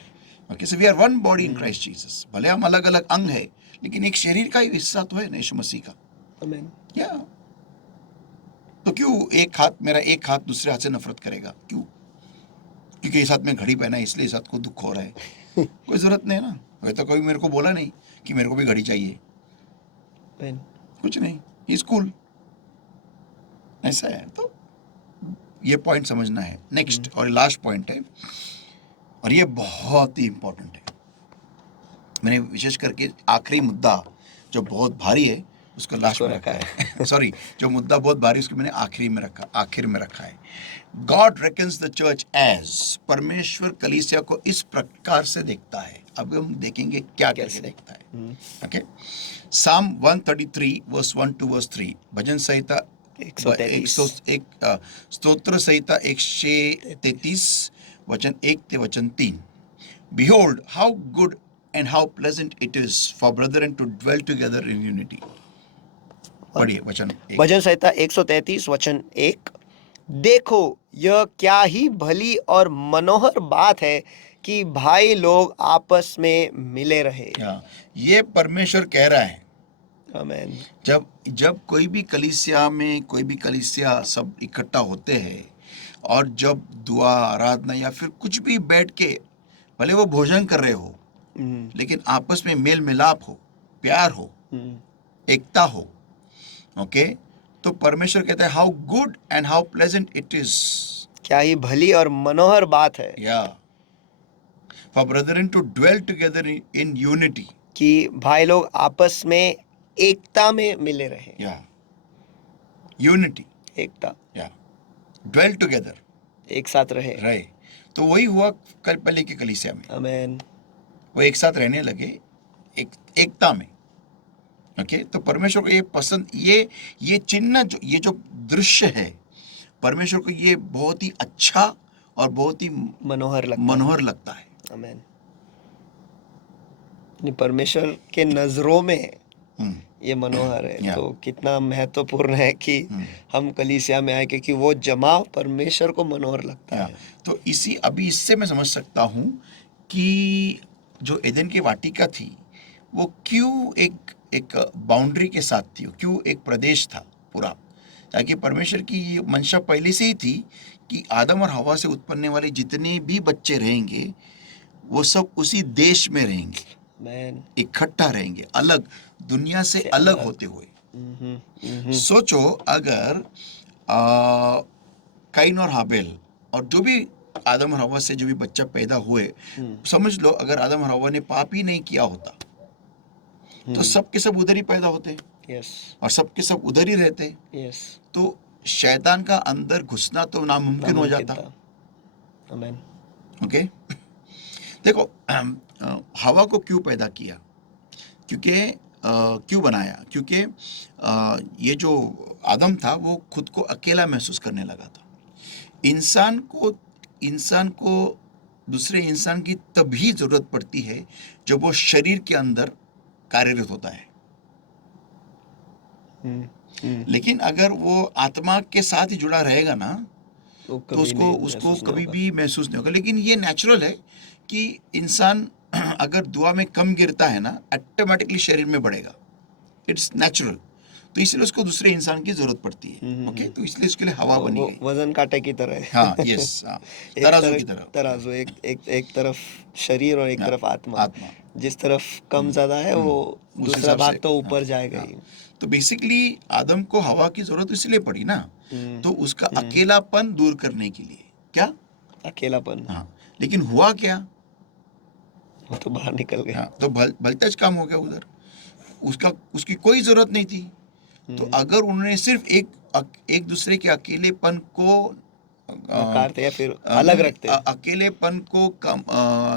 okay, so we are one body in Christ Jesus. भले हम अलग अलग अंग है, लेकिन एक शरीर का ही हिस्सा तो है ना यीशु मसीह का। आमीन। या तो क्यों मेरा एक हाथ दूसरे हाथ से नफरत करेगा? क्यों? क्योंकि इस हाथ में घड़ी पहना है इसलिए इस हाथ को दुख हो रहा है। कोई जरूरत नहीं ना। वह तो कोई मेरे को बोला नहीं कि मेरे को भी घड़ी चाहिए। आमीन। कुछ नहीं, इज कूल। ऐसा है। तो ये पॉइंट समझना है। नेक्स्ट और लास्ट पॉइंट है, और ये बहुत ही इंपॉर्टेंट है। मैंने विशेष करके आखिरी मुद्दा जो बहुत भारी है उसको लास्ट में रखा है। सॉरी, जो मुद्दा बहुत भारी उसको मैंने आखिर में रखा है। गॉड रेकन्स द चर्च एज, परमेश्वर कलीसिया को इस प्रकार से देखता है। अब हम देखेंगे क्या कैसे देखता है। ओके, साम 133 वर्स 1 to verse 3, भजन संहिता 133, स्तोत्र संहिता 133 वचन 1 ते वचन 3। Behold, how good and how pleasant it is for brethren to dwell together in unity. पढ़िए वचन 1। भजन संहिता 133 वचन 1, देखो यह क्या ही भली और मनोहर बात है कि भाई लोग आपस में मिले रहे। ये परमेश्वर कह रहा है। आमीन। जब कोई भी कलीसिया सब इकट्ठा होते हैं, और जब दुआ, आराधना या फिर कुछ भी बैठ के, भले वो भोजन कर रहे हो, लेकिन आपस में मेल मिलाप हो, प्यार हो, एकता हो, ओके, तो परमेश्वर कहता है how good and how pleasant it is, क्या ही भली और मनोहर बात है, या for brethren to dwell together in unity, कि भाई लोग आपस में एकता में मिले रहे। या यूनिटी, एकता, या ड्वेल टुगेदर, एक साथ रहे। तो वही हुआ पहले की कलीसिया में। आमीन। वो एक साथ रहने लगे, एकता में। ओके, तो परमेश्वर को ये पसंद, ये चिन्ह, ये जो दृश्य है, परमेश्वर को ये बहुत ही अच्छा और बहुत ही मनोहर लगता है। आमीन। परमेश्वर के नजरों में ये मनोहर है। तो कितना महत्वपूर्ण है कि हम कलीसिया में आए, क्योंकि वो जमाव परमेश्वर को मनोहर लगता है। तो इससे मैं समझ सकता हूँ कि जो एदन की वाटिका थी, वो क्यों एक बाउंड्री के साथ थी, क्यों एक प्रदेश था पूरा, ताकि परमेश्वर की ये मंशा पहले से ही थी कि आदम और हवा से उत्पन्न वाले जितने भी बच्चे रहेंगे, वो सब उसी देश में रहेंगे, इकट्ठा रहेंगे, अलग दुनिया से अलग होते हुए। सोचो अगर काइन और हाबेल और जो भी आदम और हवा से जो भी बच्चा पैदा हुए, समझ लो अगर आदम और हवा ने पाप ही नहीं किया होता तो सब के सब उधर ही पैदा होते यस और सब के सब उधर ही रहते, यस तो शैतान का अंदर घुसना तो नामुमकिन हो जाता। आमीन। ओके, देखो हवा को क्यों पैदा किया, क्योंकि क्यों बनाया, क्योंकि ये जो आदम था वो खुद को अकेला महसूस करने लगा था। इंसान को दूसरे इंसान की तभी जरूरत पड़ती है जब वो शरीर के अंदर कार्यरत होता है, लेकिन अगर वो आत्मा के साथ ही जुड़ा रहेगा ना तो उसको कभी भी महसूस नहीं होगा। लेकिन ये नेचुरल है कि इंसान अगर दुआ में कम गिरता है ना, ऑटोमेटिकली शरीर में बढ़ेगा, इट्स नेचुरल। तो इसलिए उसको दूसरे इंसान की जरूरत पड़ती है। ओके, तो इसलिए उसके लिए हवा बनी गई। वजन कांटे की तरह है। हाँ, यस, हाँ, तराजू की तरह। तराजू, एक तरफ शरीर और एक तरफ आत्मा। जिस तरफ कम ज्यादा है वो दूसरा भाग तो ऊपर जाएगा ही। तो बेसिकली आदम को हवा की जरूरत इसलिए पड़ी ना, तो उसका अकेलापन दूर करने के लिए। क्या अकेलापन? हाँ, लेकिन हुआ क्या, वो तो बाहर निकल गए। हाँ, तो भलतज काम हो गया उधर, उसकी कोई जरूरत नहीं थी। तो अगर उन्होंने सिर्फ एक दूसरे के अकेलेपन को नकारते या फिर अलग रखते, अकेलेपन को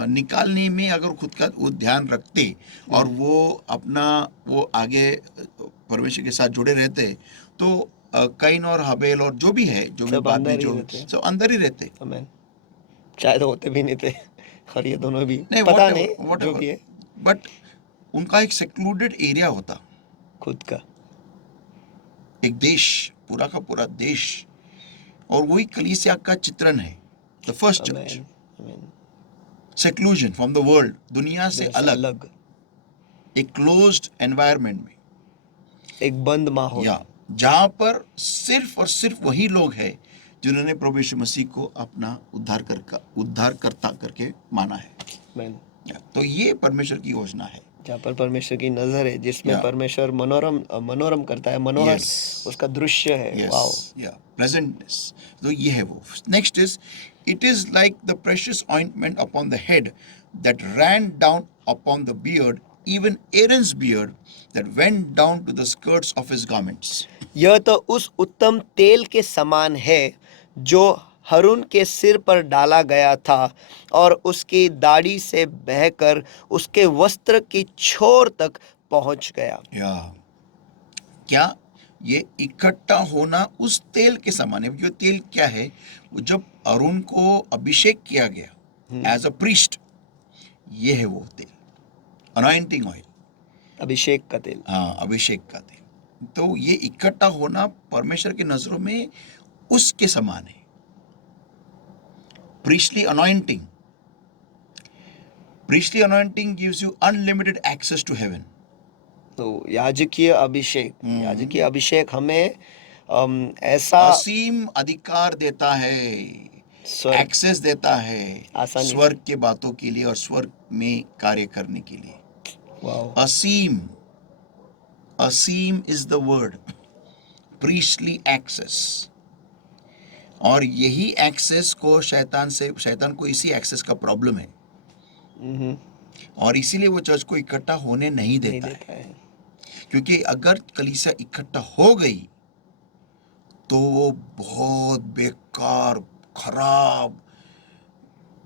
निकालने में अगर खुद का वो ध्यान रखते और वो आगे परमेश्वर के साथ जुड़े रहते, तो कैन और हबेल और जो भी है, जो भी बाद में जो सब अंदर ही रहते। शायद होते भी नहीं थे, और ये दोनों भी नहीं, पता नहीं जो भी है, बट उनका एक सेक्लूडेड एरिया होता, खुद का एक देश, पूरा का पूरा देश, और वही कलीसिया का चित्रण है, the first church. Seclusion from the world, दुनिया से अलग, एक क्लोज्ड एनवायरनमेंट में, एक बंद माहौल, या जहां पर सिर्फ और सिर्फ वही लोग हैं जिन्होंने प्रभु यीशु मसीह को अपना उद्धारकर्ता करके माना है। तो ये परमेश्वर की योजना है, जहाँ पर परमेश्वर की नजर है, जिसमें परमेश्वर मनोरम करता है, मनोहर उसका दृश्य है। वाओ, प्रेजेंटनेस, तो ये है वो। Next is, it is like the precious ointment upon the head that rain down upon the beard, even Aaron's beard that went down to the skirts of his garments. यह तो उस उत्तम तेल के समान है जो हरून के सिर पर डाला गया था और उसकी दाढ़ी से बहकर उसके वस्त्र की छोर तक पहुंच गया। क्या ये इकट्ठा होना उस तेल के समान है? जो तेल क्या है, जब अरुण को अभिषेक किया गया एज अ प्रीस्ट, ये है वो तेल, अनॉइंटिंग ऑयल, अभिषेक का तेल। हाँ, अभिषेक का तेल। तो ये इकट्ठा होना परमेश्वर की नजरों में उसके समान है। priestly anointing gives you unlimited access to heaven. तो याजकीय अभिषेक हमें ऐसा असीम अधिकार देता है, एक्सेस देता है स्वर्ग के बातों के लिए और स्वर्ग में कार्य करने के लिए। असीम is the word, priestly access. और यही एक्सेस को शैतान को इसी एक्सेस का प्रॉब्लम है, और इसीलिए वो चर्च को इकट्ठा होने नहीं देता है। क्योंकि अगर कलीसिया इकट्ठा हो गई तो वो बहुत बेकार, खराब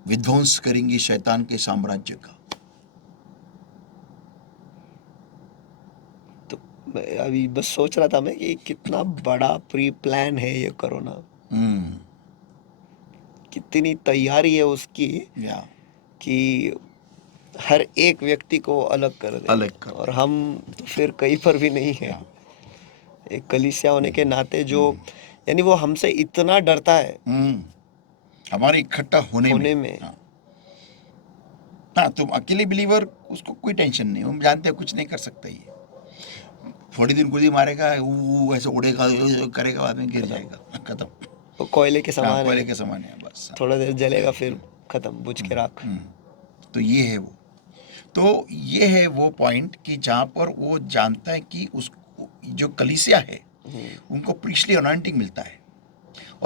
विध्वंस करेंगी शैतान के साम्राज्य का। तो अभी बस सोच रहा था मैं कि कितना बड़ा प्री प्लान है ये कोरोना, कितनी तैयारी है उसकी, कि हर एक व्यक्ति को अलग कर दे, और हम तो फिर कहीं पर भी नहीं है। एक कलीसिया होने के नाते जो, यानी वो हमसे इतना डरता है हमारे इकट्ठा होने में। हाँ, तुम अकेले बिलीवर, उसको कोई टेंशन नहीं, हम जानते हैं कुछ नहीं कर सकता, ये थोड़ी दिन गुदी मारेगा, ऐसे उड़ेगा, करेगा, बाद में गिर जाएगा, खत्म। वो कोयले के समान है, बस थोड़ा देर जलेगा फिर खत्म, बुझ के राख। तो ये है वो, तो ये है वो पॉइंट कि जहाँ पर वो जानता है कि उस जो कलीसिया है उनको प्रीस्टली अनॉइंटिंग मिलता है,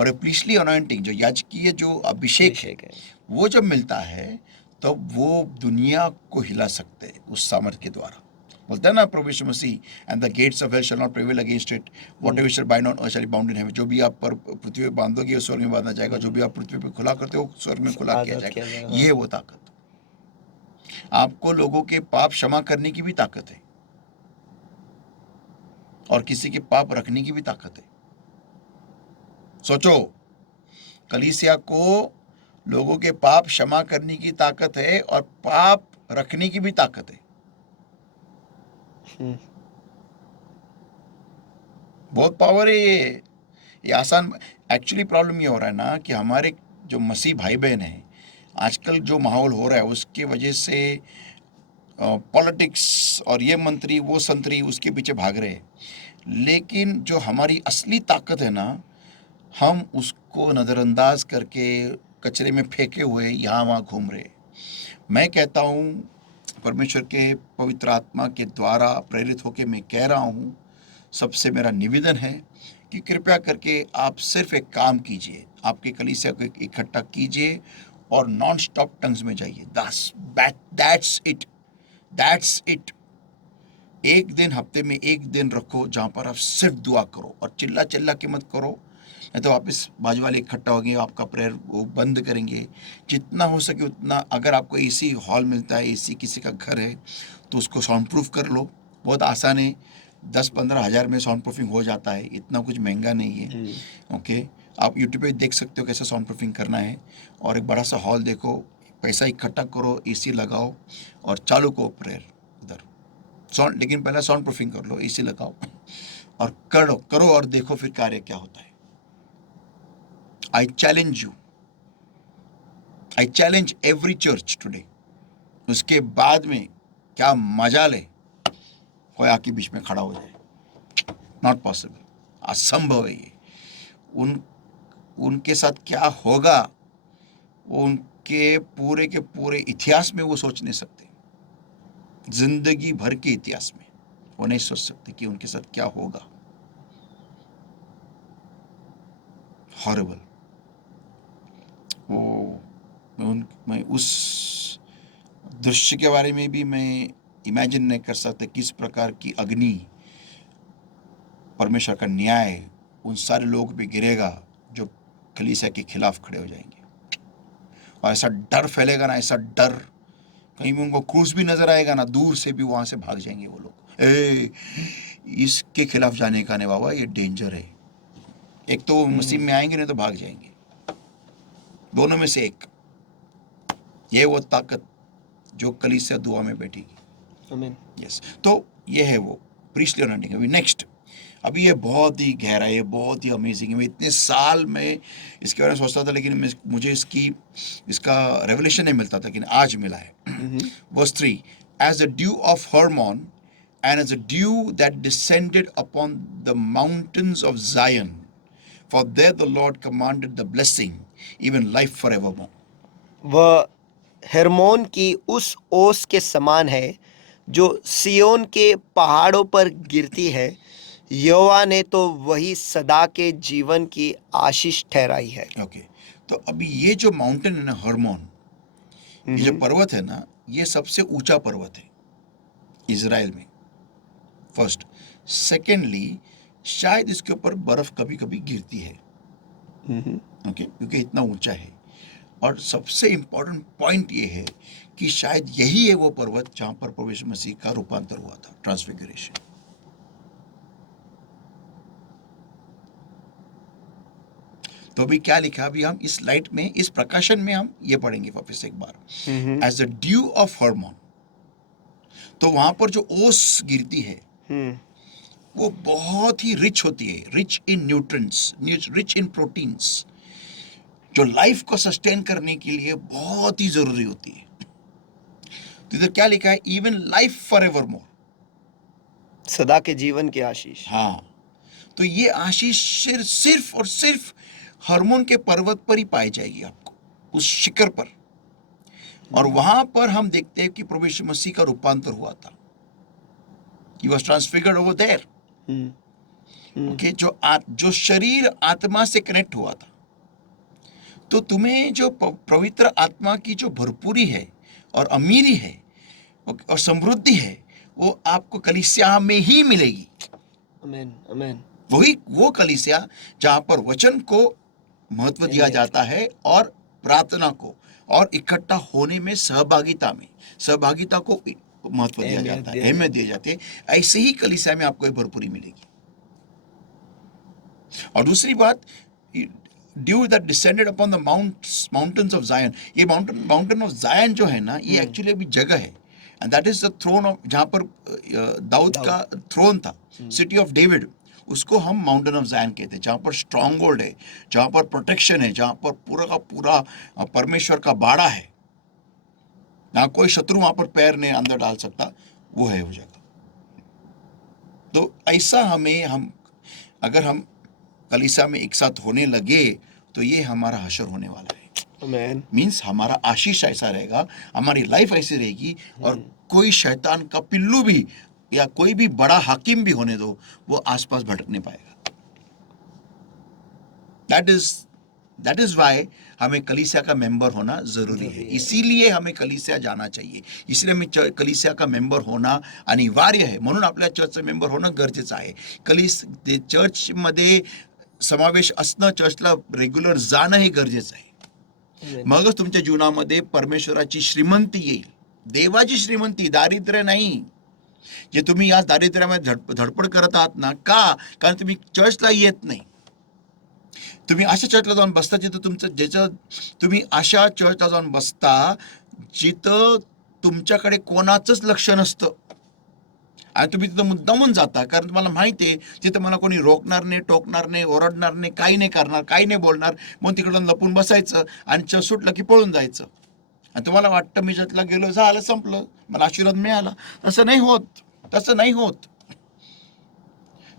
और ये प्रीस्टली अनॉइंटिंग जो याजकीय जो अभिषेक है अभिषेक है। वो जब मिलता है तो वो दुनिया को हिला सकते हैं उस सामर्थ के द्वारा। बोलता है ना प्रभु Yeshu Masih, and the gates of hell shall not prevail against it, whatever shall bind on earth shall be bound in heaven. जो भी आप पर पृथ्वी पे बांधोगे वो स्वर्ग में बांधा जाएगा, जो भी आप पृथ्वी पे खुला करते हो स्वर्ग में खुला किया आजाद किया जाएगा। जाएगा। ये है वो ताकत। आपको लोगों के पाप क्षमा करने की भी ताकत है और किसी के पाप रखने की भी ताकत है। सोचो, कलीसिया को लोगों के पाप क्षमा करने की ताकत है और पाप रखने की भी ताकत है। हम्म, बहुत पावर है ये आसान। एक्चुअली प्रॉब्लम ये हो रहा है ना कि हमारे जो मसीह भाई बहन हैं, आजकल जो माहौल हो रहा है उसके वजह से पॉलिटिक्स और ये मंत्री वो संतरी उसके पीछे भाग रहे हैं, लेकिन जो हमारी असली ताकत है ना, हम उसको नज़रअंदाज करके कचरे में फेंके हुए यहाँ वहाँ घूम रहे। मैं कहता हूँ परमेश्वर के पवित्र आत्मा के द्वारा प्रेरित होकर मैं कह रहा हूँ, सबसे मेरा निवेदन है कि कृपया करके आप सिर्फ एक काम कीजिए, आपके कलीसिया को इकट्ठा कीजिए और नॉन स्टॉप टंग्स में जाइए। That's it. एक दिन हफ्ते में एक दिन रखो जहाँ पर आप सिर्फ दुआ करो और चिल्ला चिल्ला के मत करो, नहीं तो वापस बाजू वाले इकट्ठा होंगे, आपका प्रेयर वो बंद करेंगे। जितना हो सके उतना, अगर आपको एसी हॉल मिलता है, एसी किसी का घर है तो उसको साउंड प्रूफ कर लो। बहुत आसान है, 10-15 हज़ार में साउंड प्रूफिंग हो जाता है, इतना कुछ महंगा नहीं है। ओके, आप यूट्यूब पे देख सकते हो कैसे साउंड प्रूफिंग करना है। और एक बड़ा सा हॉल देखो, पैसा इकट्ठा करो, एसी लगाओ और चालू करो प्रेयर उधर साउंड। लेकिन पहले साउंड प्रूफिंग कर लो, एसी लगाओ और करो और देखो फिर कार्य क्या होता है। I challenge every church today। उसके बाद में क्या मजा ले, कोई आके बीच में खड़ा हो जाए, नॉट पॉसिबल, असंभव है ये। उनके साथ क्या होगा वो उनके पूरे के पूरे इतिहास में वो सोच नहीं सकते, जिंदगी भर के इतिहास में वो नहीं सोच सकते कि उनके साथ क्या होगा। हॉरिबल। मैं उस दृश्य के बारे में भी मैं इमेजिन नहीं कर सकता किस प्रकार की अग्नि, परमेश्वर का न्याय उन सारे लोग पे गिरेगा जो कलीसिया के खिलाफ खड़े हो जाएंगे। और ऐसा डर फैलेगा ना, ऐसा डर, कहीं भी उनको क्रूस भी नजर आएगा ना, दूर से भी वहां से भाग जाएंगे वो लोग। इसके खिलाफ जाने का नहीं बाबा, ये डेंजर है। एक तो मसीह में आएंगे, नहीं तो भाग जाएंगे, दोनों में से एक। ये वो ताकत जो कलीसिया दुआ में बैठेगी। आमीन। यस, तो ये है वो प्रीस्टली अनॉइंटिंग। अभी नेक्स्ट, अभी ये बहुत ही गहरा है, ये बहुत ही अमेजिंग है। मैं इतने साल में इसके बारे में सोचता था, लेकिन मुझे इसका रेवलेशन नहीं मिलता था, लेकिन आज मिला है। Verse 3, as the dew of Hermon and as a dew that descended upon the mountains of Zion, for there the Lord commanded the blessing, even life forevermore। वह हेर्मोन की उस ओस के समान है जो सियोन के पहाड़ों पर गिरती है। यहोवा ने तो वही सदा के जीवन की आशीष ठहराई है। ओके, तो अभी ये जो माउंटेन है ना, हर्मोन, ये जो पर्वत है ना, ये सबसे ऊंचा पर्वत है इजराइल में, फर्स्ट। सेकेंडली, शायद इसके ऊपर बर्फ कभी कभी गिरती है, ओके, क्योंकि इतना ऊंचा है। और सबसे इंपॉर्टेंट पॉइंट ये है कि शायद यही है वो पर्वत जहां पर प्रभु यीशु मसीह का रूपांतर हुआ था, ट्रांसफिगरेशन। तो अभी क्या लिखा, अभी हम इस लाइट में, इस प्रकाशन में हम ये पढ़ेंगे वापस एक बार, as the dew of Hermon. तो वहां पर जो ओस गिरती है वो बहुत ही रिच होती है, rich in nutrients, rich in proteins, जो लाइफ को सस्टेन करने के लिए बहुत ही जरूरी होती है। तो इधर क्या लिखा है, इवन लाइफ फॉरएवर मोर, सदा के जीवन की आशीष। हाँ, तो ये आशीष सिर्फ और सिर्फ हर्मोन के पर्वत पर ही पाई जाएगी आपको, उस शिखर पर। और वहां पर हम देखते हैं कि प्रभु यीशु मसीह का रूपांतर हुआ था। He was transfigured over there। Okay, जो शरीर आत्मा से कनेक्ट हुआ था, तो तुम्हें जो पवित्र आत्मा की जो भरपूरी है और अमीरी है और समृद्धि है, वो आपको कलीसिया में ही मिलेगी। आमेन, आमेन, वही वो कलीसिया जहां पर वचन को महत्व दिया जाता है और प्रार्थना को और इकट्ठा होने में सहभागिता को महत्व दिया जाता है, अहमियत दी जाती है। ऐसे ही कलीसिया में आपको भरपूरी मिलेगी। और दूसरी बात, due that descended upon the mountains of जायन, ये माउंटेन ऑफ जायन जो है ना, ये एक्चुअली अभी जगह है, and that is the throne of, जहां पर दाऊद का थ्रोन था, सिटी ऑफ डेविड, उसको हम माउंटेन ऑफ जायन कहते हैं, जहां पर स्ट्रांग होल्ड है, जहां पर प्रोटेक्शन है, जहां पर पूरा का पूरा परमेश्वर का बाड़ा है, ना कोई शत्रु वहां पर पैर नहीं अंदर डाल सकता, वो है वो जगह। तो ऐसा हम अगर हम कलीसिया में एक साथ होने लगे तो ये हमारा हशर होने वाला है। आमेन, मीन्स हमारा आशीष ऐसा रहेगा, हमारी लाइफ ऐसी रहेगी, और कोई शैतान का पिल्लू भी या कोई भी बड़ा हाकिम भी होने दो, वो आसपास भटकने पाएगा। दैट इज वाई हमें कलीसिया का मेंबर होना जरूरी है। इसीलिए हमें कलीसिया जाना चाहिए, इसलिए हमें कलीसिया का मेंबर होना अनिवार्य है, म्हणून आपल्या चर्चचा मेंबर होणं गरजेचं आहे। चर्च मध्ये समावेश असणं, चर्चला रेग्युलर जाणं हे गरजेचं आहे। मगच तुमच्या जीवनामध्ये परमेश्वराची श्रीमंती येईल, देवाची श्रीमंती, दारिद्र्य नाही। जे तुम्ही या दारिद्र्यामध्ये धडपड करत आहात ना, का? कारण तुम्ही चर्चला येत नाही। तुम्ही अशा चर्चला जाऊन बसता तुम्ही अशा चर्चला जाऊन बसता जिथं तुमच्याकडे कोणाचंच लक्ष नसतं, आणि तुम्ही तिथं मुद्दामून जाता, कारण तुम्हाला माहिती आहे तिथं मला कोणी रोखणार नाही, टोकणार नाही, ओरडणार नाही, काही नाही करणार, काही नाही बोलणार, मग तिकडून लपून बसायचं आणि चर्च सुटलं की पळून जायचं, आणि तुम्हाला वाटतं मी चर्चला गेलो, झालं, संपलं, मला आशीर्वाद मिळाला। तसं नाही होत।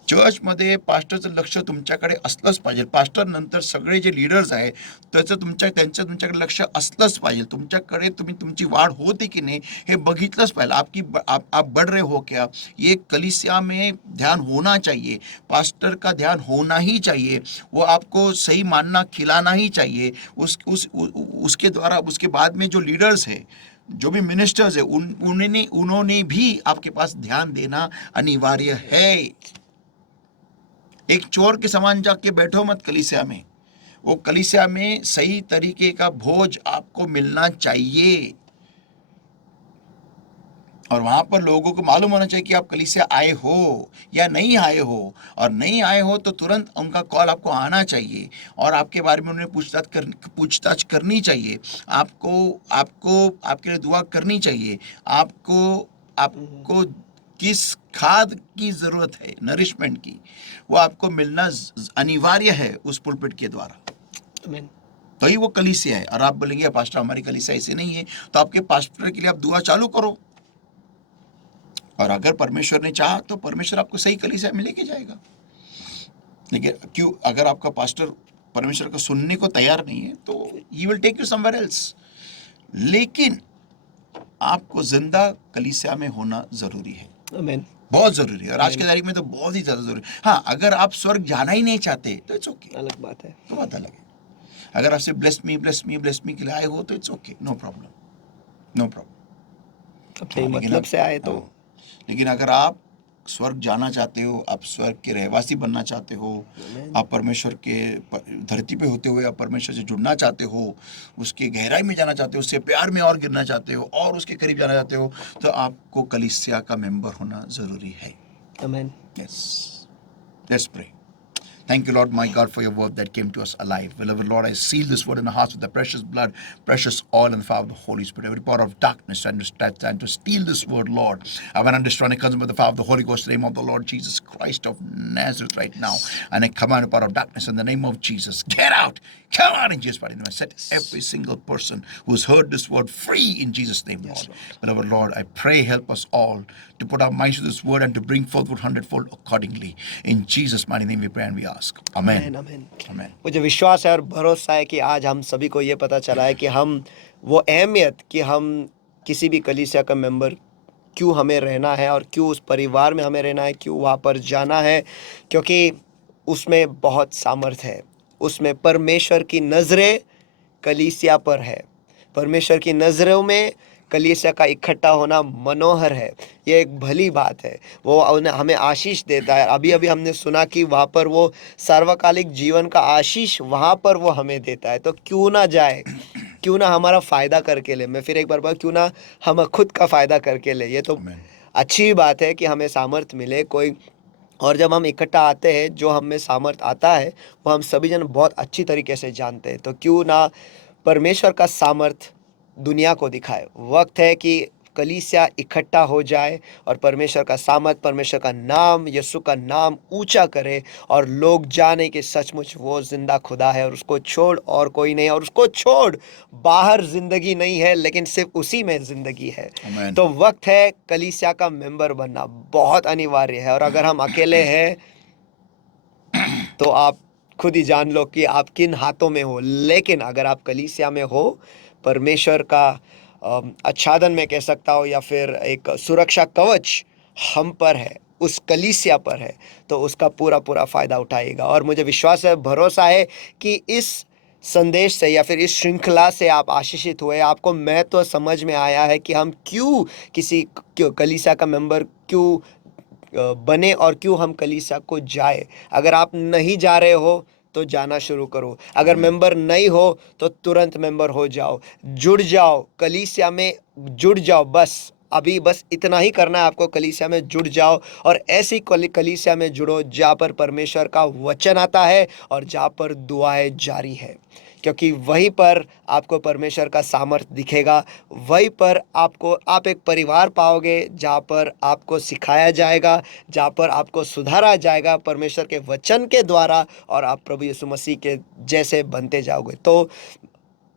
चर्चमध्ये पास्टरचं लक्ष तुमच्याकडे असलंच पाहिजे। पास्टर नंतर सगळे जे लीडर्स आहेत त्यांचं तुमच्याकडे लक्ष असलंच पाहिजे। तुमच्याकडे तुमची वाढ होते की नाही हे बघितलंच पाहिजे। आप बढ़ रहे हो क्या, ये कलीसिया में ध्यान होना चाहिए, पास्टर का ध्यान होना ही चाहिए, वो आपको सही मानना खिलाना ही चाहिए। उसके द्वारा उसके बाद में जो लीडर्स है, जो भी मिनिस्टर्स है, उन्होंने भी आपके पास ध्यान देना अनिवार्य है। एक चोर के समान जाके बैठो मत कलीसिया में, वो कलीसिया में सही तरीके का भोज आपको मिलना चाहिए, और वहां पर लोगों को मालूम होना चाहिए कि आप कलीसिया आए हो या नहीं आए हो, और नहीं आए हो तो तुरंत उनका कॉल आपको आना चाहिए, और आपके बारे में उन्हें पूछताछ करनी चाहिए, आपको आपके लिए दुआ करनी चाहिए, आपको किस खाद की जरूरत है, नरिशमेंट की, वो आपको मिलना अनिवार्य है उस पुलपिट के द्वारा। आमेन, तो ही वो कलीसिया है। और आप बोलेंगे पास्टर हमारी कलीसिया ऐसे नहीं है, तो आपके पास्टर के लिए आप दुआ चालू करो, और अगर परमेश्वर ने चाहा तो परमेश्वर आपको सही कलीसिया में लेके जाएगा। लेकिन क्यों, अगर आपका पास्टर परमेश्वर को सुनने को तैयार नहीं है तो he will take you somewhere else. लेकिन आपको जिंदा कलीसिया में होना जरूरी है, आमेन, बहुत जरूरी है, और आज की तारीख में तो बहुत ही ज्यादा जरूरी है। हाँ, अगर आप स्वर्ग जाना ही नहीं चाहते तो इट्स ओके, अलग बात है। तो बात अलग है। अगर आपसे ब्लेस मी के लिए आए हो तो इट्स ओके, नो प्रॉब्लम। अपने मतलब से आए तो। लेकिन अगर आप स्वर्ग जाना चाहते हो, आप स्वर्ग के रहवासी बनना चाहते हो, आप परमेश्वर के धरती पे होते हुए आप परमेश्वर से जुड़ना चाहते हो, उसके गहराई में जाना चाहते हो, उससे प्यार में और गिरना चाहते हो, और उसके करीब जाना चाहते हो, तो आपको कलीसिया का मेंबर होना जरूरी है। आमेन, Yes. Let's pray. Thank you, Lord, my God, for your word that came to us alive. Beloved Lord, I seal this word in the hearts with the precious blood, precious oil, and the fire of the Holy Spirit. Every power of darkness and to steal this word, Lord, I want to destroy and consume with the fire of the Holy Ghost, in the name of the Lord Jesus Christ of Nazareth right now. And I command the power of darkness in the name of Jesus. Get out! Come out in Jesus' name. I set every single person who's heard this word free in Jesus' name, Lord. Beloved Lord, I pray, help us all to put our minds to this word and to bring forth 100-fold accordingly. In Jesus' mighty name we pray and we ask. Amen. Amen. Amen. मुझे विश्वास है और भरोसा है कि आज हम सभी को ये पता चला है कि हम वो अहमियत कि हम किसी भी कलीसिया का मेंबर क्यों हमें रहना है, और क्यों उस परिवार में हमें रहना है, क्यों वहाँ पर जाना है, क्योंकि उसमें बहुत सामर्थ है, उसमें परमेश्वर की नज़रें कलीसिया पर है। परमेश्वर की नज़रों में कलीसिया का इकट्ठा होना मनोहर है, ये एक भली बात है। वो हमें आशीष देता है। अभी अभी हमने सुना कि वहाँ पर वो सार्वकालिक जीवन का आशीष वहाँ पर वो हमें देता है। तो क्यों ना जाए, क्यों ना हमारा फ़ायदा करके ले। मैं फिर एक बार बोल, क्यों ना हम खुद का फ़ायदा करके ले। ये तो Amen. अच्छी बात है कि हमें सामर्थ मिले कोई। और जब हम इकट्ठा आते हैं, जो हम में सामर्थ आता है वो हम सभी जन बहुत अच्छी तरीके से जानते हैं। तो क्यों ना परमेश्वर का सामर्थ दुनिया को दिखाए। वक्त है कि कलीसिया इकट्ठा हो जाए और परमेश्वर का सामर्थ, परमेश्वर का नाम, यीशु का नाम ऊंचा करे और लोग जाने कि सचमुच वो जिंदा खुदा है और उसको छोड़ और कोई नहीं, और उसको छोड़ बाहर जिंदगी नहीं है, लेकिन सिर्फ उसी में जिंदगी है। Amen. तो वक्त है कलीसिया का मेंबर बनना, बहुत अनिवार्य है। और अगर हम अकेले हैं तो आप खुद ही जान लो कि आप किन हाथों में हो। लेकिन अगर आप कलीसिया में हो, परमेश्वर का आच्छादन में कह सकता हूँ, या फिर एक सुरक्षा कवच हम पर है, उस कलीसिया पर है, तो उसका पूरा पूरा फ़ायदा उठाएगा। और मुझे विश्वास है, भरोसा है कि इस संदेश से या फिर इस श्रृंखला से आप आशीषित हुए। आपको महत्व समझ में आया है कि हम क्यों कलीसिया का मेंबर क्यों बने और क्यों हम कलीसिया को जाए। अगर आप नहीं जा रहे हो तो जाना शुरू करो। अगर Amen. मेंबर नहीं हो तो तुरंत मेंबर हो जाओ, जुड़ जाओ, कलीसिया में जुड़ जाओ। बस अभी बस इतना ही करना है आपको, कलीसिया में जुड़ जाओ और ऐसी कलीसिया में जुड़ो जहाँ पर परमेश्वर का वचन आता है और जहाँ पर दुआएं जारी है, क्योंकि वहीं पर आपको परमेश्वर का सामर्थ्य दिखेगा। वहीं पर आप एक परिवार पाओगे जहाँ पर आपको सिखाया जाएगा, जहाँ पर आपको सुधारा जाएगा परमेश्वर के वचन के द्वारा, और आप प्रभु यीशु मसीह के जैसे बनते जाओगे। तो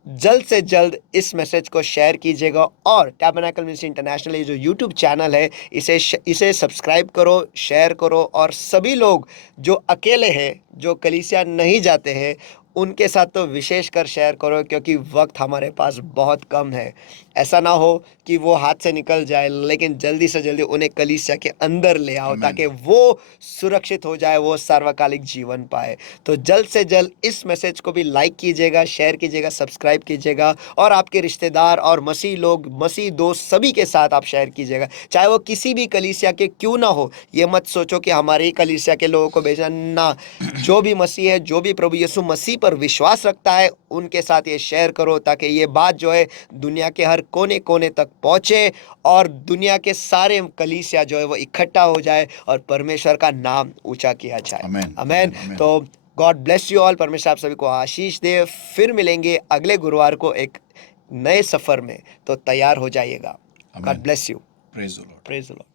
जल्द से जल्द इस मैसेज को शेयर कीजिएगा और टैबरनेकल मिनिस्ट्री इंटरनेशनल, ये जो यूट्यूब चैनल है, इसे सब्सक्राइब करो, शेयर करो। और सभी लोग जो अकेले हैं, जो कलीसिया नहीं जाते हैं, उनके साथ तो विशेष कर शेयर करो, क्योंकि वक्त हमारे पास बहुत कम है। ऐसा ना हो कि वो हाथ से निकल जाए, लेकिन जल्दी से जल्दी उन्हें कलीसिया के अंदर ले आओ, Amen. ताकि वो सुरक्षित हो जाए, वो सार्वकालिक जीवन पाए। तो जल्द से जल्द इस मैसेज को भी लाइक कीजिएगा, शेयर कीजिएगा, सब्सक्राइब कीजिएगा, और आपके रिश्तेदार और मसीह लोग, मसीह दोस्त सभी के साथ आप शेयर कीजिएगा, चाहे वो किसी भी कलीसिया के क्यों ना हो। ये मत सोचो कि हमारे ही कलीसिया के लोगों को भेजना ना, जो भी मसीह है, जो भी प्रभु यीशु मसीह पर विश्वास रखता है, उनके साथ ये शेयर करो, ताकि ये बात जो है दुनिया के हर कोने कोने तक पहुंचे और दुनिया के सारे कलीसिया जो है वो इकट्ठा हो जाए और परमेश्वर का नाम ऊंचा किया जाए। Amen. आमेन। Amen. तो गॉड ब्लेस यू ऑल। परमेश्वर आप सभी को आशीष दे। फिर मिलेंगे अगले गुरुवार को एक नए सफर में, तो तैयार हो जाइएगा। God Amen. Bless you. Praise the Lord. Praise the Lord.